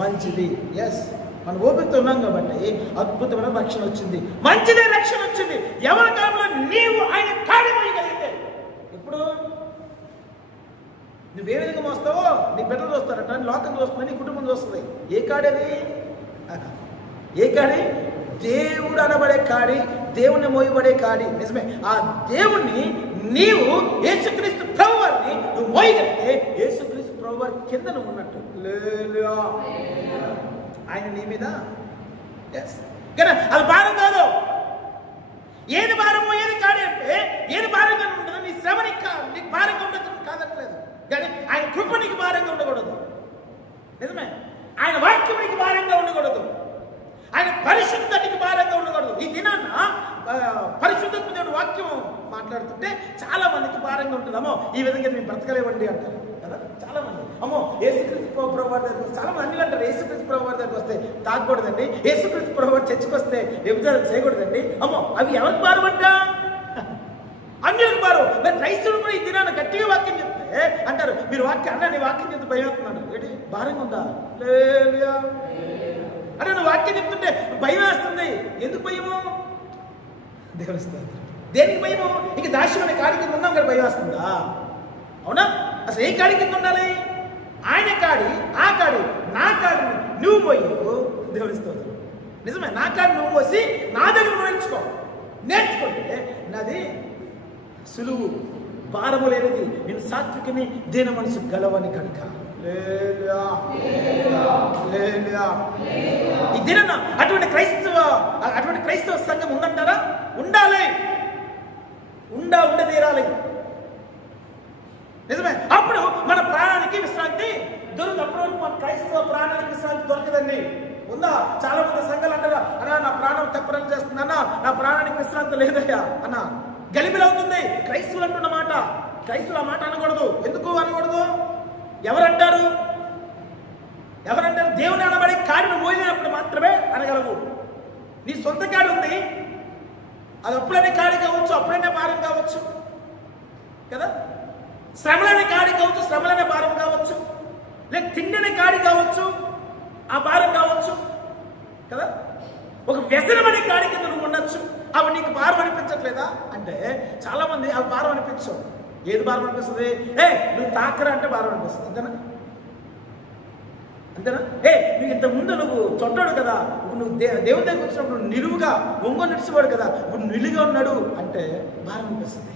మంచిది. ఎస్, మన ఓపికతో ఉన్నాం కాబట్టి అద్భుతమైన రక్షణ వచ్చింది. మంచిదే రక్షణ వచ్చింది. యవ్వన కాలంలో నీవు ఆయన కాడి మోయగలిగితే. ఇప్పుడు నువ్వే విధంగా మోస్తావో నీ బిడ్డలు చూస్తారట, నీ లోకం చూస్తుంది, నీ కుటుంబం చూస్తుంది. ఏ కాడేది? ఏ కాడి? దేవుడు అనబడే కాడి, దేవుణ్ణి మోయబడే కాడి. నిజమే. ఆ దేవుణ్ణి నీవు యేసుక్రీస్తు ప్రభువారిని నువ్వు మోయగలిగితే యేసుక్రీస్తు ప్రభువారి కింద నువ్వు ఉన్నట్టు. ఆయన నీ మీద. ఎస్, కానీ అది భారం కాదు. ఏది భారమో ఏది కాడి అంటే ఏది భారంగా ఉండదు. నీ శ్రమ నీకు భారంగా ఉండదు కాదట్లేదు, కానీ ఆయన కృప నీకు భారంగా ఉండకూడదు. నిజమే. ఆయన వాక్యం నీకు భారంగా ఉండకూడదు. ఆయన పరిశుద్ధానికి భారంగా ఉండకూడదు. ఈ దినాన్న పరిశుద్ధమైన వాక్యం మాట్లాడుతుంటే చాలా మందికి భారంగా ఉంటుంది. అమ్మో ఈ విధంగా మేము బ్రతకలేవండి అంటారు కదా చాలా మంది. అమ్మో యేసుక్రీస్తు ప్రభువారి దగ్గరికి వస్తే చాలా మంది అన్ని అంటారు. యేసుక్రీస్తు ప్రభువారి దగ్గరికి వస్తే తాగకూడదండి, యేసుక్రీస్తు ప్రభువారు చర్చికి వస్తే వ్యభిచారం చేయకూడదండి. అమ్మో అవి ఎవరికి భారం అంట? అన్యులకు భారం. మరి క్రైస్తవులు కూడా ఈ దినాన్ని గట్టిగా వాక్యం చెప్తే అంటారు, మీరు వాక్యం అన్న నీ వాక్యం చెప్తే భయం అవుతున్నాడు. ఏంటి భారంగా ఉందా? లేలుయా. అంటే నువ్వు వాక్యం చెప్తుంటే భయం వేస్తుంది. ఎందుకు భయము? దేవుని స్తోత్రం. దేనికి భయము? ఇక దాస్యం అనే కాడి కింద ఉన్నాం కదా భయం వేస్తుందా? అవునా? అసలు ఏ కాడి కింద ఉండాలి? ఆయన కాడి, ఆ కాడి, నా కాడిని నువ్వు పోయి దేవుని స్తోత్రం. నిజమే. నా కాడి నువ్వు పోసి నా దగ్గర నేర్చుకుంటే నాది సులువు, భారము లేనిది. నేను సాత్వికని దీన మనసు గలవని కనుక. ఈ దిన అటువంటి క్రైస్తవ సంఘం ఉందంటారా? ఉండాలి, ఉండ తీరాలి. నిజమే. అప్పుడు మన ప్రాణానికి విశ్రాంతి దొరుకుతుంది. అప్పుడు మన క్రైస్తవ ప్రాణానికి విశ్రాంతి దొరకదండి. ఉందా? చాలా మంది సంఘాలు అంటారా, అన్నా నా ప్రాణం తెప్పరం చేస్తుంది అన్నా, నా ప్రాణానికి విశ్రాంతి లేదయ్యా అన్న. గలిబిలవుతుంది. క్రైస్తవులు అంటున్న మాట. క్రైస్తవులు ఆ మాట అనకూడదు. ఎందుకు అనకూడదు? ఎవరంటారు? దేవుని అనబడే కాడిని మోయినప్పుడు మాత్రమే అనగలవు. నీ సొంత కాడి ఉంది, అది అప్పుడనే కాడి కావచ్చు, అప్పుడనే భారం కావచ్చు కదా. శ్రమలనే కాడి కావచ్చు, శ్రమలనే భారం కావచ్చు. లేక తిండినే కాడి కావచ్చు, ఆ భారం కావచ్చు కదా. ఒక వ్యసనమనే కాడి కింద నువ్వు ఉండొచ్చు, అవి నీకు భారం అనిపించట్లేదా అంటే చాలా మంది అవి భారం అనిపించవు. ఏది భారం అనిపిస్తుంది? నువ్వు తాకరా అంటే భారం అనిపిస్తుంది. అంతేనా? నువ్వు ఇంతకుముందు నువ్వు చొట్టాడు కదా, నువ్వు దేవుని దగ్గర వచ్చినప్పుడు నువ్వు నిలువుగా ఒంగో నడిచేవాడు కదా, ఇప్పుడు నిలుగా ఉన్నాడు అంటే భారం అనిపిస్తుంది.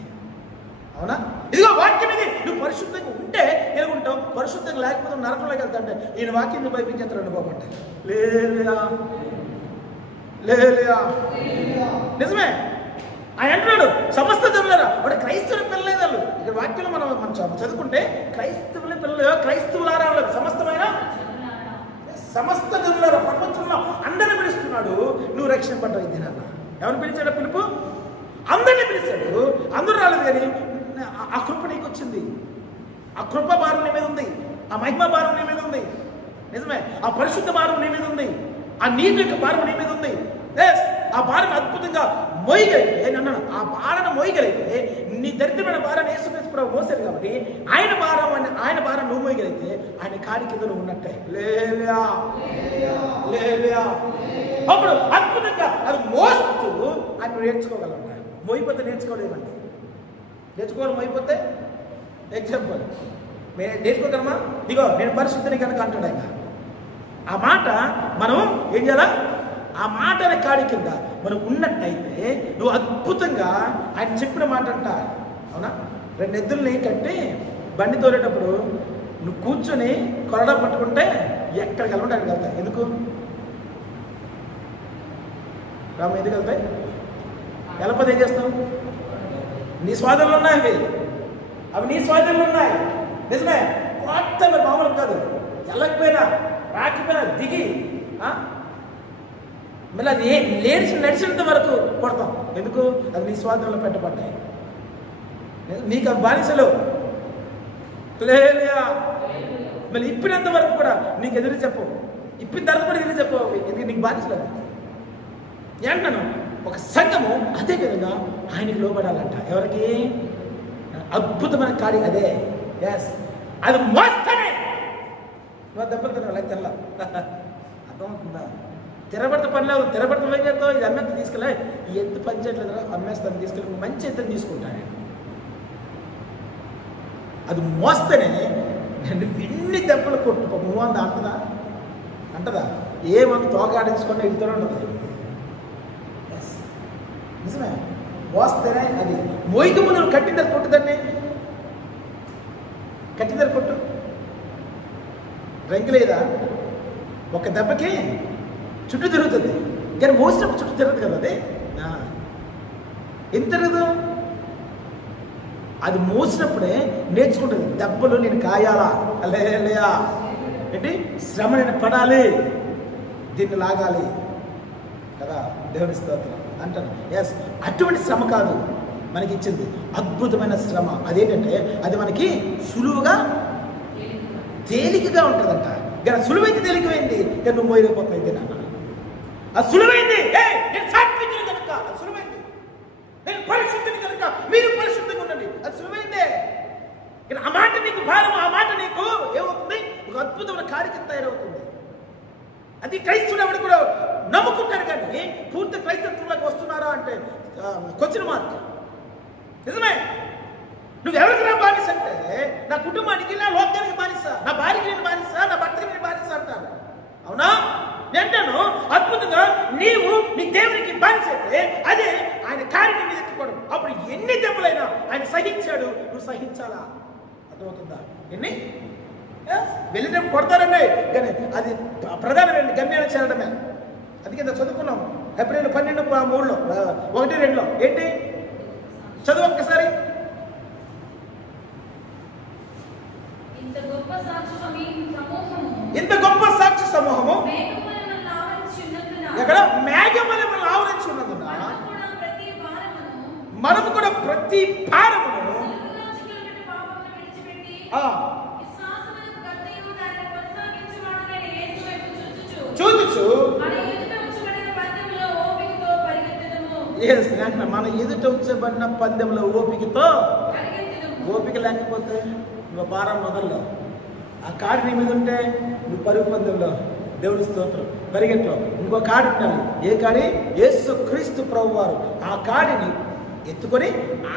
అవునా? ఇదిగో వాక్యం ఇది. నువ్వు పరిశుద్ధంగా ఉంటే ఎలాగుంటావు, పరిశుద్ధంగా లేకపోతే నరకంలోకి వెళ్తా అంటే ఈయన వాక్యం నువ్వు భయపించేస్తాడు అనుకోమంటే లేలియా. నిజమే. ఆయన అంటున్నాడు సమస్త జనులారా, వాడు క్రైస్తవుని పిల్లలేదు. ఇక్కడ వాక్యంలో మనం చదువుకుంటే క్రైస్తవుల పిల్లలు క్రైస్తవులారా సమస్తమైన సమస్త జనులారా ప్రపంచంలో అందరిని పిలుస్తున్నాడు. నువ్వు రక్షింపడ్డావు ఇది నాన్న. ఎవరిని పిలిచాడు పిలుపు? అందరినీ పిలిచాడు. అందరూ రాలేదు కానీ ఆ కృప నీకు వచ్చింది. ఆ కృప భారం నీ మీద ఉంది. ఆ మహిమ భారం నీ మీద ఉంది. నిజమే. ఆ పరిశుద్ధ భారం నీ మీద ఉంది. ఆ నీతి యొక్క భారం నీ మీద ఉంది. ఆ భారం అద్భుతంగా మోయగలిగితే నన్ను ఆ భారాన్ని మోయగలిగితే నీ దరిద్రమైన భారాన్ని యేసుక్రీస్తు ప్రభువు మోసాడు కాబట్టి ఆయన భారం నువ్వు మోయగలిగితే ఆయన కాడి కింద నువ్వు ఉన్నట్టే. అప్పుడు అద్భుతంగా అది మోస్తూ ఆయన నేర్చుకోగలంట. మోయిపోతే నేర్చుకోలేదండి. నేర్చుకోవాలి మోయిపోతే. ఎగ్జాంపుల్ నేర్చుకోగలమా? ఇదిగో నేను పరిశుద్ధిని కనుక అంటాడు ఆయన. ఆ మాట మనం ఏం చేయాలా? ఆ మాట అనే కాడి కింద మనం ఉన్నట్టయితే నువ్వు అద్భుతంగా ఆయన చెప్పిన మాట అంట. అవునా? 2 ఎద్దుల్ని కట్టి బండి తోలేటప్పుడు నువ్వు కూర్చొని కొరడా పట్టుకుంటే ఎక్కడికి వెళ్ళడానికి వెళ్తాయి. ఎందుకు రామ ఎందుకు వెళ్తాయి? వెళ్ళకపోతే ఏం చేస్తావు? నీ స్వాధీనంలో ఉన్నాయి అవి నీ స్వాధీనంలో ఉన్నాయి. నిజమే. కొత్త మామూలు కాదు. వెళ్ళకపోయినా రాకపోయినా దిగి మళ్ళీ అది నడిచినంత వరకు కొడతాం. ఎందుకు? అది నీ స్వాధీనంలో పెట్టబడ్డాయి. నీకు అవి బానిసలు. మళ్ళీ ఇప్పినంత వరకు కూడా నీకు ఎదురు చెప్పవు. ఇప్పిన తర్వాత కూడా ఎదురు చెప్పవు. ఎందుకు? నీకు బానిసలు. అది ఏంటను ఒక సంఘము అదే విధంగా ఆయనకి లోబడాలంట. ఎవరికి? అద్భుతమైన కార్యం అదే. ఎస్, అది మోస్తమే. నువ్వు దెబ్బలు తినాలి తెల్ల. అర్థమవుతుందా? తిరబడితే పని లేదు. తిరబడితే ఏం చేస్తావు? ఇది అమ్మేత తీసుకెళ్ళా. ఈ ఎత్తు పని చేయట్లేదు. అమ్మేస్తాను తీసుకెళ్ళి మంచి ఎత్తుని తీసుకుంటాను. అది మోస్తేనే నేను ఎన్ని దెబ్బలు కొట్టు నువ్వు అంటదా? ఏమంత తోకాడించుకుంటే వెళ్తూనే ఉంటుంది. నిజమే. మోస్తేనే అది మోయికి ముందు నువ్వు కట్టిన దగ్గర కొట్టుదాన్ని. కట్టిన దగ్గర కొట్టు. రంగు లేదా? ఒక దెబ్బకి చుట్టూ తిరుగుతుంది. కానీ మోసినప్పుడు చుట్టూ తిరగదు కదా. అది ఎంత తిరగదు? అది మోసినప్పుడే నేర్చుకుంటుంది. దెబ్బలు నేను కాయాలా లేయా ఏంటి? శ్రమ నేను పడాలి, దీన్ని లాగాలి కదా. దేవుని స్తోత్రం అంటాను. ఎస్, అటువంటి శ్రమ కాదు మనకి ఇచ్చింది. అద్భుతమైన శ్రమ. అదేంటంటే అది మనకి సులువుగా తేలికగా ఉంటుందంట. కానీ సులువైంది తేలికమైంది కానీ నువ్వు మోయలేకపోతుంది నాన్న. అది సులువైంది. నేను సాత్వికుని కనుక అది సులువైంది. నేను పరిశుద్ధిని కనుక మీరు పరిశుద్ధంగా ఉండండి. అది సులువైందే. కానీ ఆ మాట నీకు భారం. ఆ మాట నీకు ఏమవుతుంది? ఒక అద్భుతమైన కార్యక్రమం తయారవుతుంది. అది క్రైస్తవుడు ఎవడు కూడా నమ్ముకుంటాడు. కానీ పూర్తి క్రైస్తవులకు వస్తున్నారా అంటే క్వశ్చన్ మార్క్. నిజమే. నువ్వెవరికి నా బానిస అంటే నా కుటుంబానికి, నా లోకానికి బానిస, నా భార్యకి నేను బానిస, నా భర్తకి నేను బానిస అంటాను. అవునా? నేను అద్భుతంగా నీవు నీ దేవునికి బానిస అయితే అదే ఆయన కార్యం మీద ఎత్తుకోవడం. అప్పుడు ఎన్ని దెబ్బలైనా ఆయన సహించాడు, నువ్వు సహించాలా. అర్థమవుతుందా? ఎన్ని వెళ్ళినప్పుడు కొడతారండి కానీ అది ప్రధానమైన గమ్యాన్ని చేరడమే. అందుకే చదువుకున్నాం ఏప్రిల్ 12:3 1-2 ఏంటి? చదువు ఒక్కసారి. ఇంత గొప్ప సాక్షి సమూహము ఎక్కడ? మేఘములు మనల్ని ఆవరించి ఉన్నందున మనము కూడా ప్రతి భారమును చూచుచు మన ఎదుట ఉంచబడిన పందెంలో ఓపికతో. ఓపిక లేకపోతే నువ్వు భారం మొదల్లో ఆ కాడి నీ మీద ఉంటే నువ్వు పరుగు పందెంలో దేవుడి స్తోత్రం పరిగెట్లో. ఇంకో కాడి ఉండాలి. ఏ కాడి? యేసుక్రీస్తు ప్రభువారు. ఆ కాడిని ఎత్తుకొని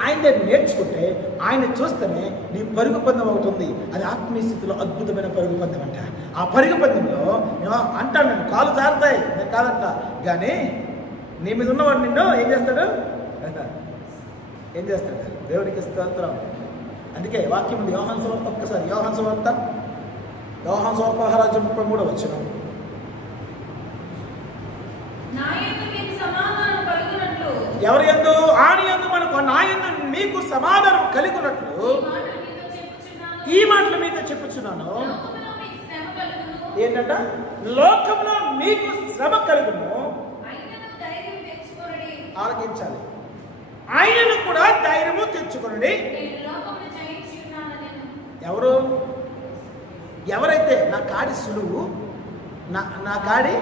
ఆయన నేర్చుకుంటే ఆయన చూస్తేనే నీ పరుగు పందెం అవుతుంది. అది ఆత్మీయ స్థితిలో అద్భుతమైన పరుగు పందెం అంట. ఆ పరుగు పందెంలో అంటాను నేను కాలు జారుతాయి, నేను కాదంట. కానీ నీ మీద ఉన్నవాడు నిన్ను ఏం చేస్తాడు? ఏం చేస్తాడు? దేవుడికి స్తోత్రం. అందుకే వాక్యం ఉంది. యోహాను సువార్త ఒక్కసారి. యోహాను సువార్త 13:33 ఎవరి యందు? ఆయన యందు మనకు, నా యందు మీకు సమాధానం కలిగినట్లు ఈ మాటలు మీతో చెప్పుచున్నాను. ఏంటంట? లోకంలో మీకు శ్రమ కలుగును, ఆలకించాలి. ఆయనను కూడా ధైర్యము తెచ్చుకోండి. ఎవరైతే నా కాడి సులువు, నా కాడి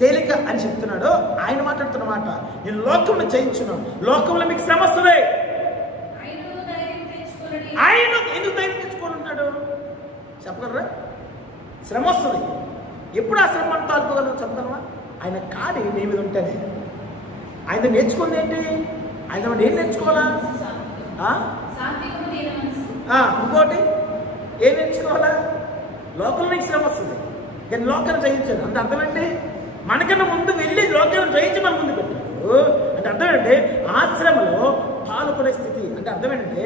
తేలిక అని చెప్తున్నాడో ఆయన మాట్లాడుతున్న మాట, నేను లోకంలో జయించున్నాను. లోకంలో మీకు శ్రమ వస్తుంది. ఆయన ఎందుకు ధైర్యం తెచ్చుకోనున్నాడు చెప్పగలరా? శ్రమ వస్తుంది. ఎప్పుడు ఆ శ్రమ అంతా ఆడుకోగలరు చెప్పగలవా? ఆయన కాడి నీ మీద ఉంటేనే. ఆయన నేర్చుకుంది ఏంటి? ఆయన ఏం నేర్చుకోవాలా? ఇంకోటి ఏం నేర్చుకోవాలా? లోకంలో నీకు శ్రమ వస్తుంది, నేను లోకాన్ని జయించాను అంటే అర్థం ఏంటి? మనకన్నా ముందు వెళ్ళి లోకాన్ని జయించి మన ముందు పెట్టాడు అంటే అర్థం ఏంటంటే ఆ శ్రమలో పాల్గొనే స్థితి. అంటే అర్థం ఏంటంటే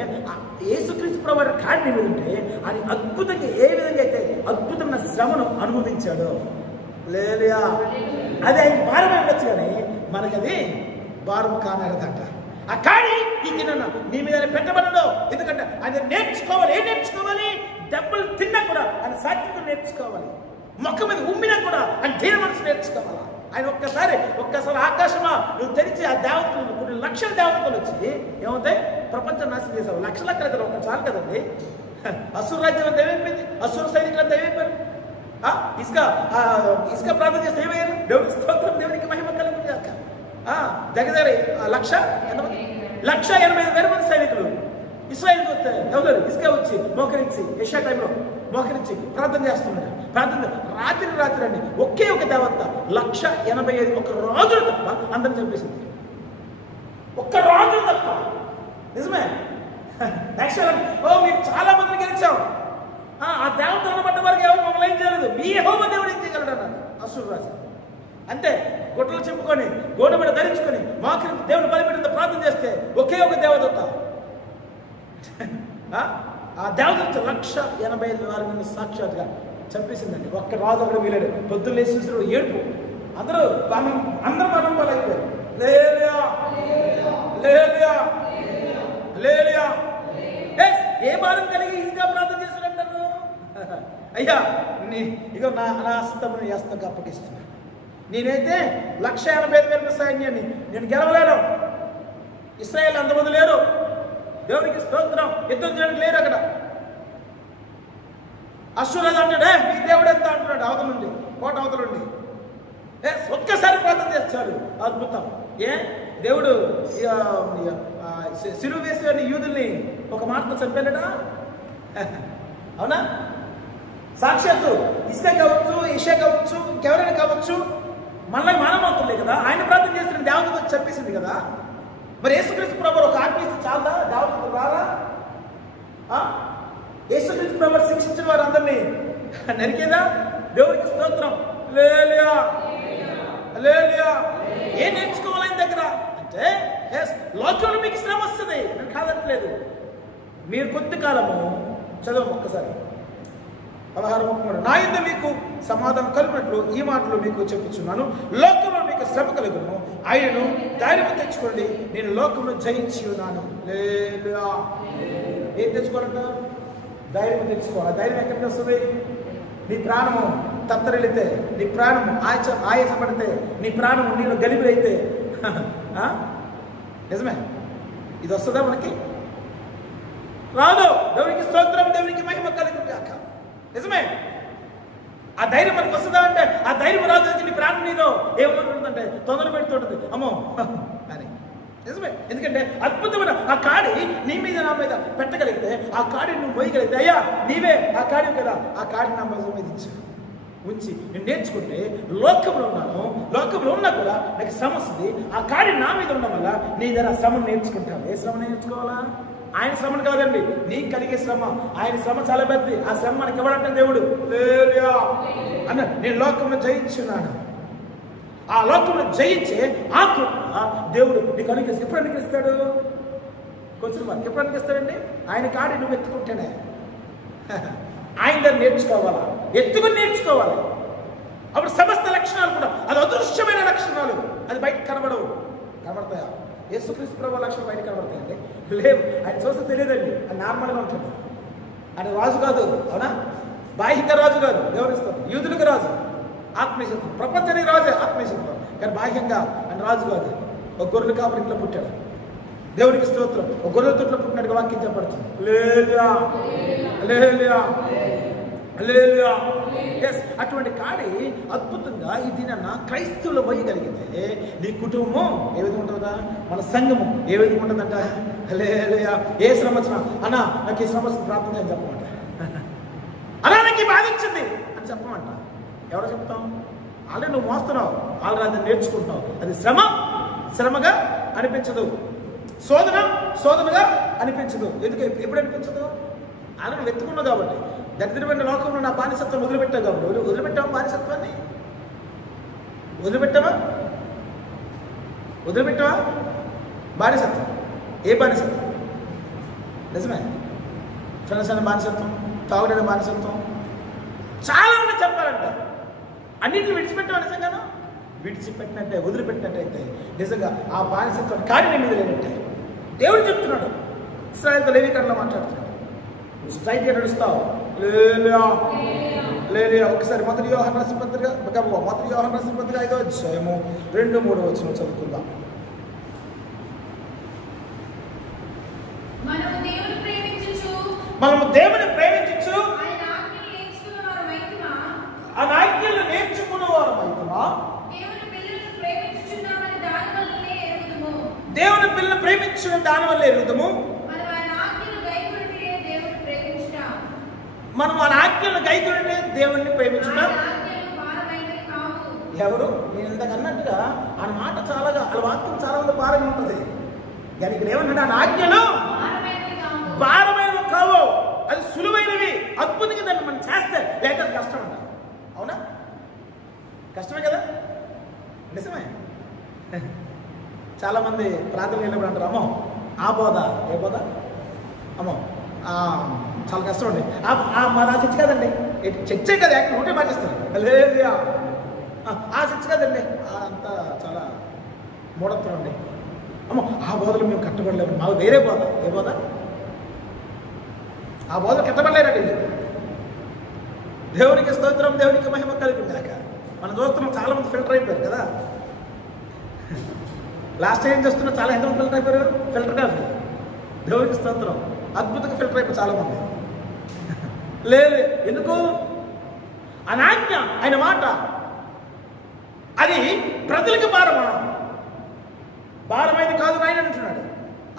యేసుక్రీస్తు ప్రభువు కాడి నీ మీద ఉంటే అది అద్భుతంగా ఏ విధంగా అయితే అద్భుతమైన శ్రమను అనుభవించాడు. లేదుయా, అది ఆయన భారమే ఉండొచ్చు కానీ మనకది భారం కానదట. ఆ కాడి నీ మీద పెట్టబడదు. ఎందుకంటే ఆయన నేర్చుకోవాలి. ఏం నేర్చుకోవాలి? దెబ్బలు తిన్నా కూడా ఆయన సాత్వికం నేర్చుకోవాలి. మొక్క మీద ఉమ్మినా కూడా ఆయన దీన మనసు నేర్చుకోవాలి. ఆయన ఒక్కసారి ఆకాశమా నువ్వు తెరిచి ఆ దేవతలు, కొన్ని లక్షల దేవతలు వచ్చి ఏమవుతాయి? ప్రపంచం నాశనం చేసావు. లక్షల కదా ఒక్కసారి కదండి. అసురు రాజ్యం అంతా ఏమైపోయింది? అసురు సైనికులు అంతా ఏమైపోయారు? ఇసుక ప్రార్థన చేస్తే ఏమయ్యారు? దేవుడికి స్తోత్రం, దేవునికి మహిమ కలుగుతుంది అక్క. దగ్గర 1,80,000 మంది సైనికులు ఇస్రాయేల్కి వస్తే ఎవరు? ఇసుక వచ్చి మోకరించి యెషయా టైంలో మోకరించి ప్రార్థన చేస్తున్నాడు. రాత్రి అండి ఒకే ఒక దేవత 1,85,000 ఒక రాజులు తప్ప అందరిని చంపేసింది. ఒక్క రాజులు తప్ప. నిజమే. మేము చాలా మందిని గెలిచాం. ఆ దేవత అనబడ్డ వారికి ఎవరు మమ్మల్ని ఏం చేయలేదు. మీ యెహోవా దేవుడు ఏం చేయగలడు అన్నారు అసురు రాజు. అంతే గుట్టలు చెప్పుకొని గోడబిడ ధరించుకొని మోకరించి దేవుడు బలిపెట్టిన ప్రార్థన చేస్తే ఒకే ఒక దేవదత్త, ఆ దేవదత్త 1,80,000 మంది సాక్షాత్గా చంపేసిందండి. ఒక్క రాజు ఒకటి వీలాడు. పొద్దున్న లేచి చూసిన ఏడుపు. అందరూ మనం బలైపోయారు. ఏ భారం కలిగి ఇంకా ప్రార్థన చేశారంటారు? అయ్యా ఇగో నా హస్తమును హస్తంగా అప్పగిస్తున్నాను. నేనైతే 1,85,000 సైన్యాన్ని నేను గెలవలేను. ఇశ్రాయేల్ అంతమంది లేరు. దేవునికి స్తోత్రం. యుద్ధం చేయడానికి లేరు అక్కడ. అశ్వరాజు అంటాడే మీ దేవుడు ఎంత అంటున్నాడు అవతల నుండి, కోట అవతల నుండి. ఒక్కసారి ప్రార్థన చేస్తాడు. అద్భుతం. దేవుడు సిలువ వేసే యూదుల్ని ఒక మాటతో చంపాడా? అవునా? సాక్షాత్తు ఇసుక కావచ్చు, ఇషా కావచ్చు, ఇంకెవరైనా కావచ్చు, మళ్ళీ మానవవుతుండే కదా. ఆయన ప్రార్థన చేస్తున్న దేవతతో చంపేసింది కదా. మరి యేసుక్రీస్తు ప్రభువు ఒక ఆజ్ఞిస్తే చాలదా? దేవతలు రారా? యేసుక్రీస్తు ప్రభువు శిక్షించిన వారు అందరినీ నరికేదా? దేవుడికి స్తోత్రం. ఏం నేర్చుకోవాలి ఆయన దగ్గర అంటే లోకంలో మీకు శ్రమ వస్తుంది, నేను కాదట్లేదు. మీరు కొద్ది కాలము చదవం ఒక్కసారి 16 నా యుద్ధ మీకు సమాధానం కలిగినట్లు ఈ మాటలు మీకు చెప్పుచున్నాను. లోకంలో మీకు శ్రమ కలుగును, ఆయనను ధైర్యం తెచ్చుకోండి, నేను లోకంలో జయించి ఉన్నాను. ఏం తెచ్చుకోవాలంట? ధైర్యం తెచ్చుకోవాలి. ధైర్యం ఎక్కడికి వస్తుంది? నీ ప్రాణము తత్తరిల్లితే, నీ ప్రాణము ఆయాసపడితే, నీ ప్రాణము నేను గలిబిలైతే నిజమే ఇది వస్తుందా మనకి? రాదు. దేవునికి స్తోత్రం, దేవునికి మహిమ కలుగుతుంది అక్క. నిజమే. ఆ ధైర్యం మనకు వస్తుందా అంటే ఆ ధైర్యం రాదు. నీ ప్రాణం నీలో ఏమనుకుంటుందంటే తొందర పెడుతుంటుంది అమ్మో అని. నిజమే. ఎందుకంటే అద్భుతమైన ఆ కాడి నీ మీద నా మీద పెట్టగలిగితే, ఆ కాడిని నువ్వు మోయగలిగితే, అయ్యా నీవే ఆ కాడి కదా, ఆ కాడి నా మీద ఉంచి నేను నేర్చుకుంటే లోకంలో ఉన్నాను, లోకంలో ఉన్నా కూడా నాకు శ్రమ వస్తుంది. ఆ కాడి నా మీద ఉండడం వల్ల నీ దగ్గర శ్రమను నేర్చుకుంటాను. ఏ శ్రమ నేర్చుకోవాలా? ఆయన శ్రమను కాదండి, నీకు కలిగే శ్రమ. ఆయన శ్రమ చాలా పెద్దది. ఆ శ్రమ మనకి ఇవ్వడంటే దేవుడు అన్న నేను లోకంలో జయించున్నాను. ఆ లోకంలో జయించే ఆత్మ దేవుడు నీకు అనుగ్రహిస్తాడు. ఎప్పుడు అనుగ్రహిస్తాడు? కొంచెం మనకి ఎప్పుడు అనుగ్రహిస్తాడండి? ఆయన కాడి నువ్వు ఎత్తుకుంటేనే. ఆయన దాన్ని నేర్చుకోవాలా, ఎత్తుకుని నేర్చుకోవాలి. అప్పుడు సమస్త లక్షణాలు కూడా అది అదృశ్యమైన లక్షణాలు, అది బయట కనబడవు. కనబడతాయా? యేసుక్రీస్తు ప్రభువు లక్షణాలు బయట కనబడతాయండి. లేవు. ఆయన చూస్తే తెలియదండి, ఆయన నార్మల్గా ఉంటుంది. ఆయన రాజు కాదు, అవునా? బాహ్యంగా రాజు కాదు, దేవుని స్తోత్రం. యూదులకు రాజు, ఆత్మీయశత్వం. ప్రపంచానికి రాజు, ఆత్మీయశత్వం. కానీ బాహ్యంగా ఆయన రాజు కాదు. ఒక గొర్రెల కాపరి ఇంట్లో పుట్టాడు, దేవునికి స్తోత్రం. ఒక గొర్రెల తొట్లో పుట్టినట్టుగా వాక్యం చెప్పబడుతుంది. హల్లెలూయా, హల్లెలూయా, హల్లెలూయా. ఎస్, అటువంటి కాడి అద్భుతంగా ఈ దినాన క్రైస్తవులు పోయగలిగితే నీ కుటుంబం ఏ విధంగా ఉంటుందా, మన సంఘము ఏ విధంగా ఉంటుందంట. హల్లెలూయా. ఏ శ్రమ వచ్చినా అన్నా నాకు ఈ శ్రమ వచ్చింది ప్రార్థన అని చెప్పమంట. అలా నాకు ఈ బాధ వచ్చింది అని చెప్పమంట. ఎవరో చెప్తాం? ఆల్రెడీ నువ్వు మోస్తున్నావు, ఆల్రెడీ అది నేర్చుకుంటున్నావు. అది శ్రమ శ్రమగా అనిపించదు, శోధన శోధనగా అనిపించదు. ఎందుకు ఎప్పుడు అనిపించదు? ఆల్రెడీ వెతుకున్నావు కాబట్టి. దరిద్రమైన లోకంలో నా బానిసత్వం వదిలిపెట్టావు కాబట్టి. వదిలిపెట్టావా బానిసత్వాన్ని? వదిలిపెట్టావా? బానిసత్వం. ఏ బానిసత్వం? నిజమే, ఫ్రెండ్స్ అనే బానిసత్వం, తాగుడైన బానిసత్వం. చాలా మంది చెప్పాలంట అన్నింటిని విడిచిపెట్టావు. నిజంగాను విడిచిపెట్టినట్టే, వదిలిపెట్టినట్టయితే నిజంగా ఆ బానిసత్వం కార్యం మీద లేనట్టే. దేవుడు చెప్తున్నాడు, ఇశ్రాయేలుతో లేవీకాండలో మాట్లాడుతున్నాడు. స్ట్రైట్గా నడుస్తావు. హల్లెలూయా. ఒకసారి మొదటి యోహాను రాసిన పత్రిక 5వ అధ్యాయము 2-3 వచనం చదువుకుందాం. మనము దేవుని ప్రేమించు ఆయన ఆజ్ఞలు నేర్చుకున్న వారు మైతుమా. దేవుని పిల్లలు ప్రేమించిన దాని వల్ల ఎరుగుదము. మనం ఆ ఆజ్ఞలను గైకొంటే దేవుణ్ణి ప్రేమించున్నాం. ఎవరు? నేను ఇంతకు అన్నట్టుగా ఆయన మాట చాలా, వాళ్ళ వాక్యం చాలా మంది భారంగా ఉంటుంది. కానీ ఇక్కడ ఏమన్నాడు? ఆయన ఆజ్ఞలు భారమైనవి కావు, అది సులువైనవి. అద్భుతంగా దాన్ని మనం చేస్తే లేక కష్టం అంట. అవునా? కష్టమే కదా, నిజమే. చాలా మంది ప్రార్థన వెళ్ళినప్పుడు అంటారు, అమ్మో ఆ బోధ, ఏ బోధ అమ్మో చాలా కష్టం అండి. మా చర్చ కదండి, చర్చే కదా, యాక్టివ్ ఉంటే మార్చేస్తారు. లేదు ఆ చర్చ కదండి, అంతా చాలా మూఢత్వం అండి. అమ్మో ఆ బోధలు మేము కట్టబడలేము, మాకు వేరే బోధ. ఏ బోధ? ఆ బోధ కట్టబడలేరండి. దేవునికి స్తోత్రం, దేవునికి మహిమ కలిగిందాక. మనం చూస్తున్నాం చాలా మంది ఫిల్టర్ అయిపోయారు కదా. లాస్ట్ టైం చూస్తున్నా చాలా ఎంతమంది ఫిల్టర్ అయిపోయారు? ఫిల్టర్ కాదు, దేవునికి స్తోత్రం. అద్భుతంగా ఫిల్టర్ అయిపోయి చాలా మంది. లేదు, ఎందుకు? అనాజ్ఞ, ఆయన మాట అది ప్రజలకు భారమా? భారమైంది కాదు ఆయన అంటున్నాడు.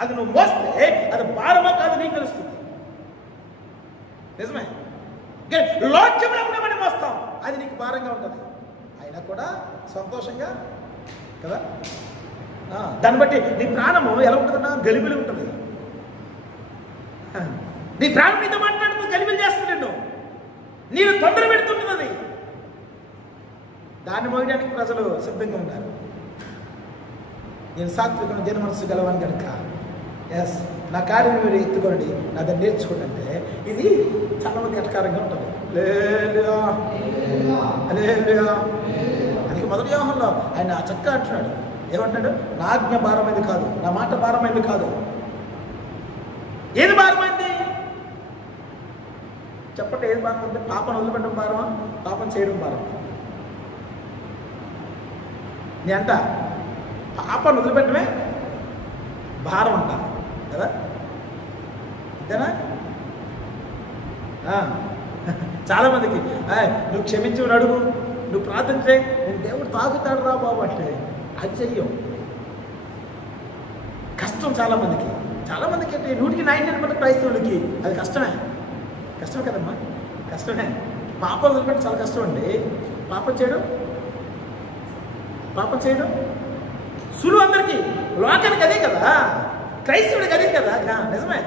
అది నువ్వు మోస్తే అది భారమా కాదు నీకు తెలుస్తుంది. నిజమే. లోక్యంలో ఉండమని మోస్తాం, అది నీకు భారంగా ఉంటుంది. అయినా కూడా సంతోషంగా కదా. దాన్ని బట్టి నీ ప్రాణము ఎలా ఉంటుందన్నా? గలిబిలి ఉంటుంది. నీ ప్రాణం నీతో మాట్లాడుతూ గలిబిలి చేస్తుంది. నేను తొందర పెడుతున్నది. దాన్ని మోయడానికి ప్రజలు సిద్ధంగా ఉన్నారు. నేను సాత్వికను దీన మనసు గలవాన్ని కనుక ఎస్ నా కార్యం మీరు ఎత్తుకోండి, నా దాన్ని నేర్చుకోండి అంటే ఇది చాలా మంది కటకారంగా ఉంటుంది. అందుకే మొదటి యోహానులో ఆయన చక్కగా అంటున్నాడు, ఏమంటాడు? నా ఆజ్ఞ భారమైంది కాదు, నా మాట భారమైంది కాదు. ఏది భారమైంది చెప్పండి? ఏది భారమైంది? పాపను వదిలిపెట్టడం భారమా? పాపం చేయడం భారమా? నీ అంట పాపను వదిలిపెట్టడమే భారం అంట కదా, అంతేనా? చాలామందికి నువ్వు క్షమించు అడుగు, నువ్వు ప్రార్థన చేయి, నేను దేవుడు తాగుతాడు రా బాబు అంటే అది చెయ్యం. కష్టం చాలామందికి. చాలామందికి అంటే 100% క్రైస్తవులకి అది కష్టమే. కష్టమే కదమ్మా, కష్టమే. పాపం వదిలిపెట్టి చాలా కష్టం అండి. పాపం చేయడం సులువు అందరికీ. లోకానికి అదే కదా, క్రైస్తవుడికి అదే కదా. నిజమే.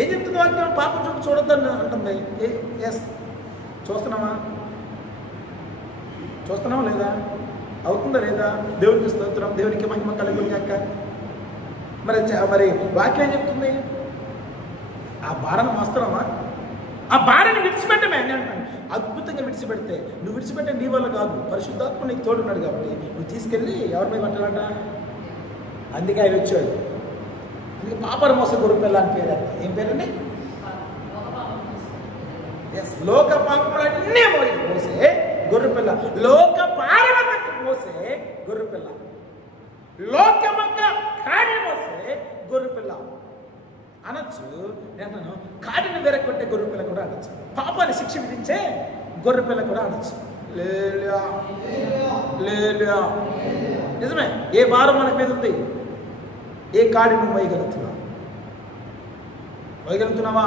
ఏం చెప్తుంది వాక్యం? పాపం చూపు చూడొద్దని అంటుంది. ఎస్, చూస్తున్నామా లేదా? అవుతుందా లేదా? దేవునికి స్తోత్రం, దేవునికి మహిమ కలుగుగాక. మరి వాక్యం ఏం చెప్తుంది? ఆ భారాన్ని మోస్తున్నామా? ఆ భారాన్ని విడిచిపెట్టమే అని అంటాను. అద్భుతంగా విడిచిపెడితే నువ్వు విడిచిపెట్టే నీ వల్ల కాదు, పరిశుద్ధాత్మ నీకు తోడున్నాడు కాబట్టి నువ్వు తీసుకెళ్ళి ఎవరి మీద పట్టాలంట. అందుకే ఆయన వచ్చాడు. అందుకే పాపను మోసే గొర్రెపిల్ల అని పేరు. ఏం పేరండి? లోక పాపములన్నీ మోసే గొర్రెపిల్ల, లోక పారవతకు మోసే గొర్రెపిల్ల, లోకమక్క కాడిని మోసే గొర్రెపిల్ల అనొచ్చు. నేను కాడిని వేరకొట్టే గొర్రెపిల్ల కూడా అనొచ్చు, పాపాన్ని శిక్ష విధించే గొర్రెపిల్ల కూడా అనొచ్చు. నిజమే. ఏ భారం మన మీద ఉంది? ఏ కాడి నువ్వు మోయగలుగుతున్నావా?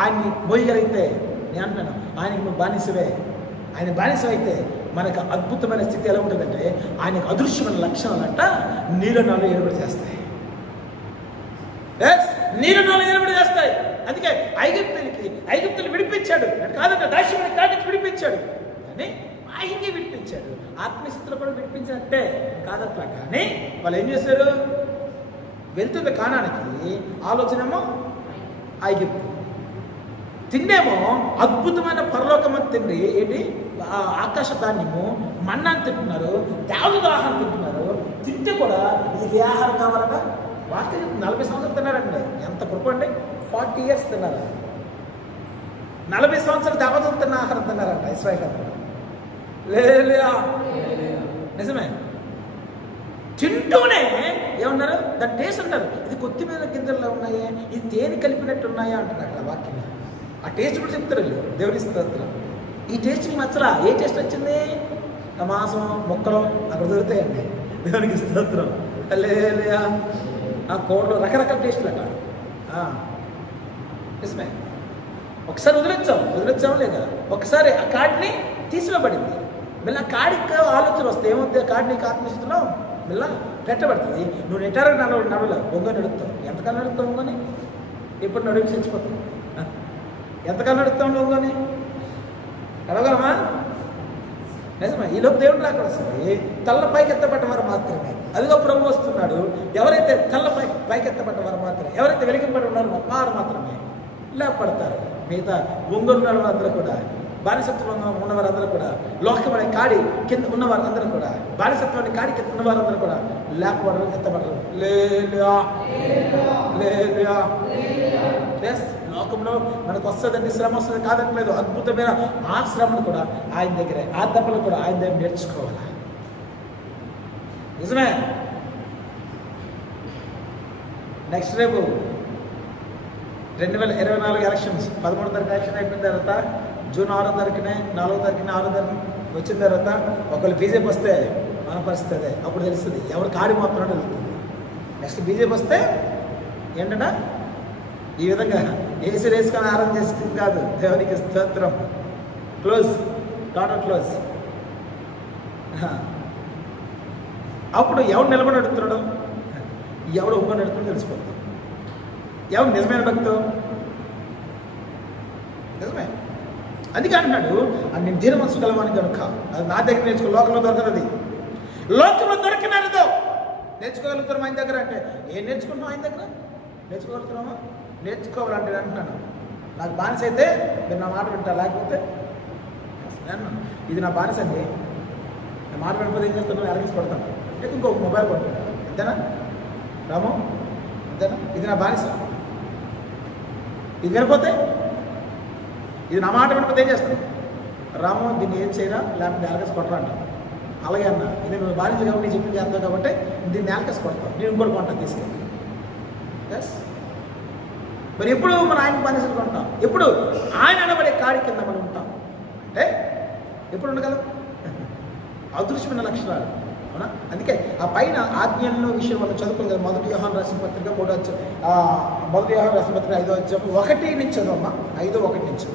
ఆయన్ని మోయగలిగితే నేను అంటున్నాను, ఆయనకి నువ్వు బానిసవే. ఆయన బానిసవ అయితే మనకు అద్భుతమైన స్థితి ఎలా ఉంటుందంటే, ఆయనకు అదృశ్యమైన లక్షణాలంట నీళ్ళు నాలో ఏర్పడి చేస్తాయి. నీళ్ళు నాలో ఏర్పడి చేస్తాయి. అందుకే ఐగుప్తులు విడిపించాడు కాదంట, దాస్యమైన కాడి నుంచి విడిపించాడు, కానీ ఆయన్ని విడిపించాడు. ఆత్మస్థితిలో కూడా విడిపించాడంటే కాదట్లా. కానీ వాళ్ళు ఏం చేశారు? వెళ్తుంది కానానికి, ఆలోచనేమో ఐగుప్తు, తిండేమో అద్భుతమైన పరలోకమని తిండి. ఏంటి? ఆకాశ ధాన్యము మన్నాన్ని తింటున్నారు, దేవతల ఆహారం తింటున్నారు. తింటే కూడా ఇది ఏ ఆహారం కావాలట? వాక్యం 40 సంవత్సరాలు తిన్నారండి. ఎంత కృప అండి! 40 years తిన్నారు. 40 సంవత్సరాలు దేవతలు తిన్న ఆహారం తిన్నారంట ఇశ్రాయేలు అంతా. నిజమే. తింటూనే ఏమన్నారు? దాని టేస్ట్ అంటారు, ఇది కొత్తిమీర గింజల్లో ఉన్నాయే, ఇది తేనె కలిపినట్టు ఉన్నాయా అంటారు అక్కడ వాక్యంలో. ఆ టేస్ట్ కూడా చెప్తారు దేవుడి స్తోత్రం. ఈ టేస్ట్ నచ్చరా? ఏ టేస్ట్ వచ్చింది? మాంసం ముక్కలు అక్కడ దొరుకుతాయండి. దేవునికి స్తోత్రం. ఆ కోడలో రకరకాల టేస్ట్లు అక్కడ. నిజమే. ఒకసారి వదిలేచ్చాము లేదా? ఒకసారి ఆ కాడిని తీసివేయబడింది. మళ్ళీ ఆ కాడికి ఆలోచన వస్తే ఏమవుతుంది? ఆ కాడి నీకు ఆత్మస్థితిలో మళ్ళీ పెట్టబడుతుంది. నువ్వు నెట్టారని నడవలేవు, ఒంగని నడుస్తావు. ఎంతకాలం నడుస్తావు ఒంగని? ఇప్పుడు నడువు చచ్చిపోతావు. ఎంతకాలం నడుస్తావు ఒంగని? నడవగలమా? నిజమే. ఈలోపు దేవుడు అక్కడ వస్తుంది. తల్ల పైకెత్తబడ్డవారు మాత్రమే, అదిగో ప్రభు వస్తున్నాడు. ఎవరైతే తల్ల పైకెత్తబడ్డవారు మాత్రమే, ఎవరైతే వెలిగింపడి ఉన్నారో వారు మాత్రమే లేపడతారు. మిగతా ఒంగోలు అందరూ కూడా, బానిసత్వంలో ఉన్నవారందరూ కూడా, లోకమైన కాడి కింద ఉన్నవారందరూ కూడా, బానిసత్వాన్ని కాడి కింద ఉన్నవారందరూ కూడా లేపబడరు, ఎత్తబడరు. లోకంలో మనకు వస్తుందండి, శ్రమ వస్తుంది కాదట్లేదు. అద్భుతమైన ఆ శ్రమను కూడా ఆయన దగ్గరే, ఆ దెబ్బలు కూడా ఆయన దగ్గర నేర్చుకోవాలి. నిజమే. నెక్స్ట్ రేపు 2024 ఎలక్షన్స్. 13వ తారీఖు ఎలక్షన్ అయిపోయిన తర్వాత జూన్ 6వ తారీఖునే, 4వ తారీఖున, 6వ తారీఖున వచ్చిన తర్వాత ఒకళ్ళు బీజేపీ వస్తే మన పరిస్థితి అదే. అప్పుడు తెలుస్తుంది ఎవరు కాడి మాత్రం తెలుస్తుంది. నెక్స్ట్ బీజేపీ వస్తే ఏంటంటే ఈ విధంగా వేసుకొని ఆరాధన చేస్తుంది కాదు. దేవునికి స్తోత్రం. Close, total close. అప్పుడు ఎవడు నిలబడి నడుతున్నాడు, ఎవడు ఒంగొని నడుతున్నాడు తెలిసిపోతుంది. ఎవరు నిజమైన భక్తు? నిజమే. అందుకే అంటున్నాడు, నేను దీన మనసు కలవాని కనుక అది నా దగ్గర నేర్చుకో. లోకంలో దొరకదు, లోకంలో దొరికినదో నేర్చుకోగలుగుతారు ఆయన దగ్గర. అంటే ఏం నేర్చుకుంటున్నాం ఆయన దగ్గర? నేర్చుకోగలుగుతున్నామా? నేర్చుకోవాలంటే అంటున్నాను, నాకు బానిస అయితే మీరు నా మాట వింటా, లేకపోతే ఇది నా బానిస అండి, నా మాట వినకపోతే ఏం చేస్తాను? అరగేసి కొడతాను, లేకపోతే ఇంకొక మొబైల్ కొడుకుంటాను. అంతేనా రాము? అంతేనా? ఇది నా బానిస, ఇది వినపోతే, ఇది నా మాట వినకపోతే ఏం చేస్తాను? రాము దీన్ని ఏం చేయరా, లేకపోతే అరగేసి కొట్టరా అంటాను. అలాగే అన్న, ఇది నువ్వు బానిస కాబట్టి నీ చెప్పింది చేస్తావు కాబట్టి దీన్ని నేలకేసి కొడతావు, నేను ఇంకోటి కొంటాను తీసుకెళ్ళి. ఎస్. మరి ఎప్పుడు మన ఆయన బానిసలుగా ఉంటాం? ఎప్పుడు ఆయన అనబడే కాడి కింద మనం ఉంటాం అంటే ఎప్పుడు ఉండగలం? అదృశ్యమైన లక్షణాలు. అవునా? అందుకే ఆ పైన ఆజ్ఞల్లో విషయం మనం చదువుకోలేదు. 1 యోహాను రాసిన పత్రిక 3వ అధ్యాయం, 1 యోహాను రాసిన పత్రిక 5వ అధ్యాయం 1 నుంచి చదవమ్మా. 5:1 నుంచి.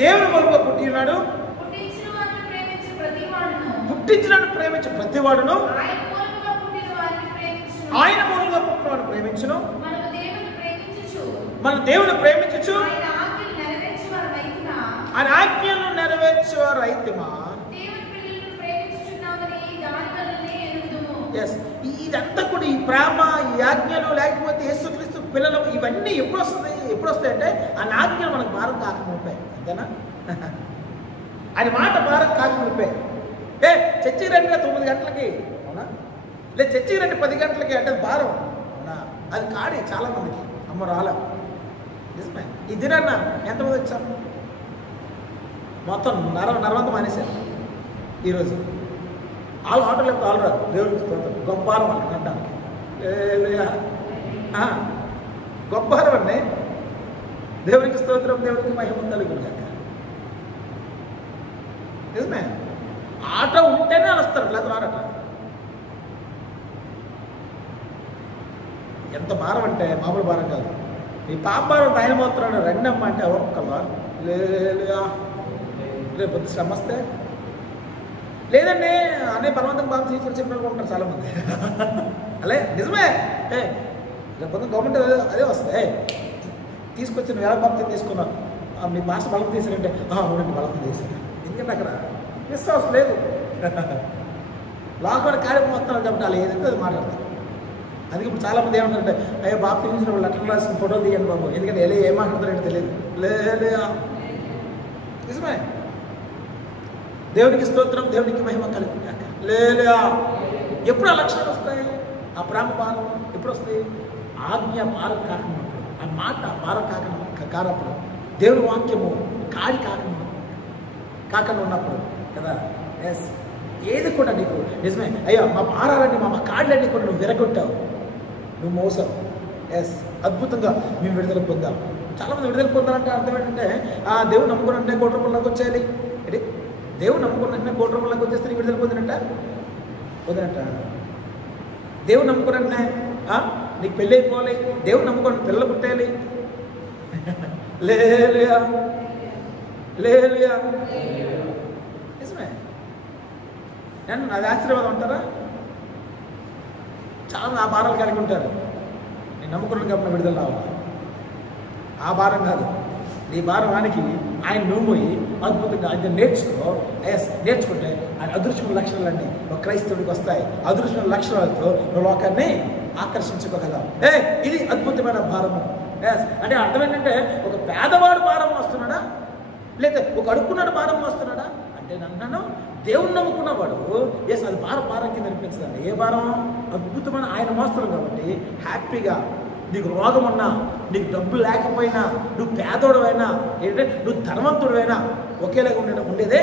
దేవుని మూలముగా పుట్టి ఉన్నాడు, పుట్టించినను ప్రేమించు ప్రతివాడును ఆయన మూలంగా పుట్టినవాడు ప్రేమించును. మన దేవుని ప్రేమించు, ఆయన ఆజ్ఞలను నెరవేర్చేవారు అయితేమా. ఎస్. ఇదంతా కూడా ఈ ప్రేమ, ఈ ఆజ్ఞలు, లేకపోతే యేసుక్రీస్తు పిల్లలు, ఇవన్నీ ఎప్పుడు వస్తాయి అంటే ఆ ఆజ్ఞలు మనకు భారం కాకుండా ఉంటాయి. అంతేనా? ఆయన మాట భారం కాకి ఉండిపోయి చర్చికి రండి 9 గంటలకి, అవునా? లేదు చర్చికి రండి 10 గంటలకి అంటే భారం, అవునా? అది కాడి చాలామందికి. అమ్మ రాలే, నిజమే. ఈ దినాన్న ఎంతమంది వచ్చాం? మొత్తం నరవంతా మానేశారు ఈరోజు. వాళ్ళు ఆటోలు చెప్తే వాళ్ళు రాదు. దేవుడికి గొప్ప భారం వాళ్ళకి అంటానికి గొప్ప భారం అండి. దేవునికి స్తోత్రం, దేవునికి మహిమ కలుగును. నిజమే. ఆటో ఉంటేనే వాళ్ళు వస్తారు, లేదా రారట. ఎంత భారం అంటే మామూలు భారం కాదు. ఈ పాప భారం ఆయన పోతున్నాడు, రెండమ్మ అంటే ఒక్క భారం రేపు శ్రమ వస్తే లేదండి అనే బలవంతంగా బాబు తీసుకొని చెప్పినట్టు ఉంటారు చాలామంది. అలే నిజమే. రేపు గవర్నమెంట్ అదే వస్తుంది, తీసుకొచ్చి నువ్వు ఎలా బాప్తిని తీసుకున్నావు, మీ భాష బలం తీసారంటే అవునండి బలం తీసాను. ఎందుకంటే అక్కడ విశ్వాసం లేదు. లాక్డౌన్ కార్యక్రమం వస్తున్నారు కాబట్టి వాళ్ళు ఏదైతే అది మాట్లాడతారు. అందుకే ఇప్పుడు చాలామంది ఏమంటారంటే అయ్యో బాబు తీసిన వాళ్ళు లెటర్ రాసిన ఫోటోలు తీయండి బాబు, ఎందుకంటే ఎలా ఏం మాట్లాడతారంటే తెలియదు. లేదా నిజమే. దేవునికి స్తోత్రం, దేవునికి మహిమ కలుగుతాక. లేదా ఎప్పుడు ఆ లక్షణాలు వస్తాయి? ఆ ప్రేమ భారం ఎప్పుడు వస్తాయి? ఆజ్ఞ భారం కాకనప్పుడు, ఆ మాట భారం కానప్పుడు, దేవుని వాక్యము కాడి కాకుండా ఉన్నప్పుడు కదా. ఎస్, ఏది కూడా నీకు నిజమే. అయ్యా మా భారాలన్నీ మా కాళ్ళన్నీ కూడా నువ్వు విరగొట్టావు, నువ్వు మోసం. ఎస్, అద్భుతంగా మేము విడుదల పొందాం. చాలామంది విడుదల పొందాలంటే అర్థం ఏంటంటే దేవుడు నమ్ముకున్నట్టే 1 కోటి రూపాయలకు వచ్చేయాలి. అంటే దేవుడు నమ్ముకున్నట్టే 1 కోటి రూపాయలకు వచ్చేస్తే నీకు విడుదల పొందినట్ట. దేవుడు నమ్ముకున్నట్టే నీకు పెళ్ళి అయిపోవాలి. దేవుడు నమ్ముకున్న పిల్లలు పుట్టేయాలి. లేలుయా నిజమే. నేను అది ఆశీర్వాదం అంటారా? చాలా ఆ భారాలు కలిగి ఉంటారు. నేను నమ్ముకున్నాను కాబట్టి విడుదల రావాలి. ఆ భారం కాదు, నీ భారం వానికి ఆయన నోమోయి అద్భుతంగా ఆయన నేర్చుకుంటే ఆయన అదృశ్యమైన లక్షణాలన్నీ ఒక క్రైస్తవుడికి వస్తాయి. అదృశ్యమైన లక్షణాలతో నువ్వు లోకాన్ని ఆకర్షించుకోగలవు. ఇది అద్భుతమైన భారము. అంటే అర్థం ఏంటంటే ఒక పేదవాడు భారం వస్తున్నాడా, లేదా ఒక అడుక్కున్నాడు భారం వస్తున్నాడా అంటే నన్ను దేవుణ్ణి నమ్ముకున్నవాడు అది భారం కింద అనిపించదండి. ఏ భారం? అద్భుతమైన ఆయన మోస్తున్నాడు కాబట్టి హ్యాపీగా. నీకు రోగం ఉన్నా, నీకు డబ్బు లేకపోయినా, నువ్వు పేదోడువైనా, ఏంటంటే నువ్వు ధనవంతుడువైనా ఒకేలాగా ఉండేదే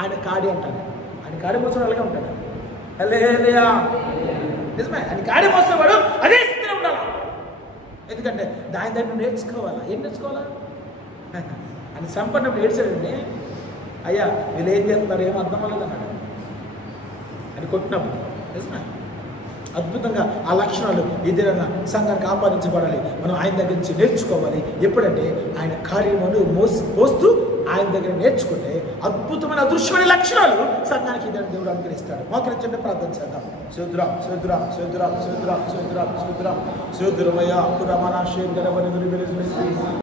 ఆయన కాడి అంటాడు. ఆయన కాడి మోసం అలాగే ఉంటాడు. నిజమే. ఆయన కాడి మోసేవాడు అదే స్థితిలో ఉండాలి. ఎందుకంటే దాని నువ్వు నేర్చుకోవాలా. ఏం నేర్చుకోవాలా? ఆయన సంపన్నప్పుడు ఏడ్చాడండి. అయ్యా వీళ్ళు ఏం చేస్తున్నారు, ఏమో అర్థం అవ్వలేదు అన్నాడు. అని కొట్టినప్పుడు నిజమే. అద్భుతంగా ఆ లక్షణాలు ఏదైనా సంఘానికి ఆపాదించబడాలి. మనం ఆయన దగ్గర నుంచి నేర్చుకోవాలి. ఎప్పుడంటే ఆయన కార్యమును మోస్తూ ఆయన దగ్గర నేర్చుకుంటే అద్భుతమైన అదృశ్యమైన లక్షణాలు సంఘానికి ఏదైనా దేవుడు అనుగ్రహిస్తాడు. మోకరించండి, ప్రార్థన చేద్దాం. శూద్రం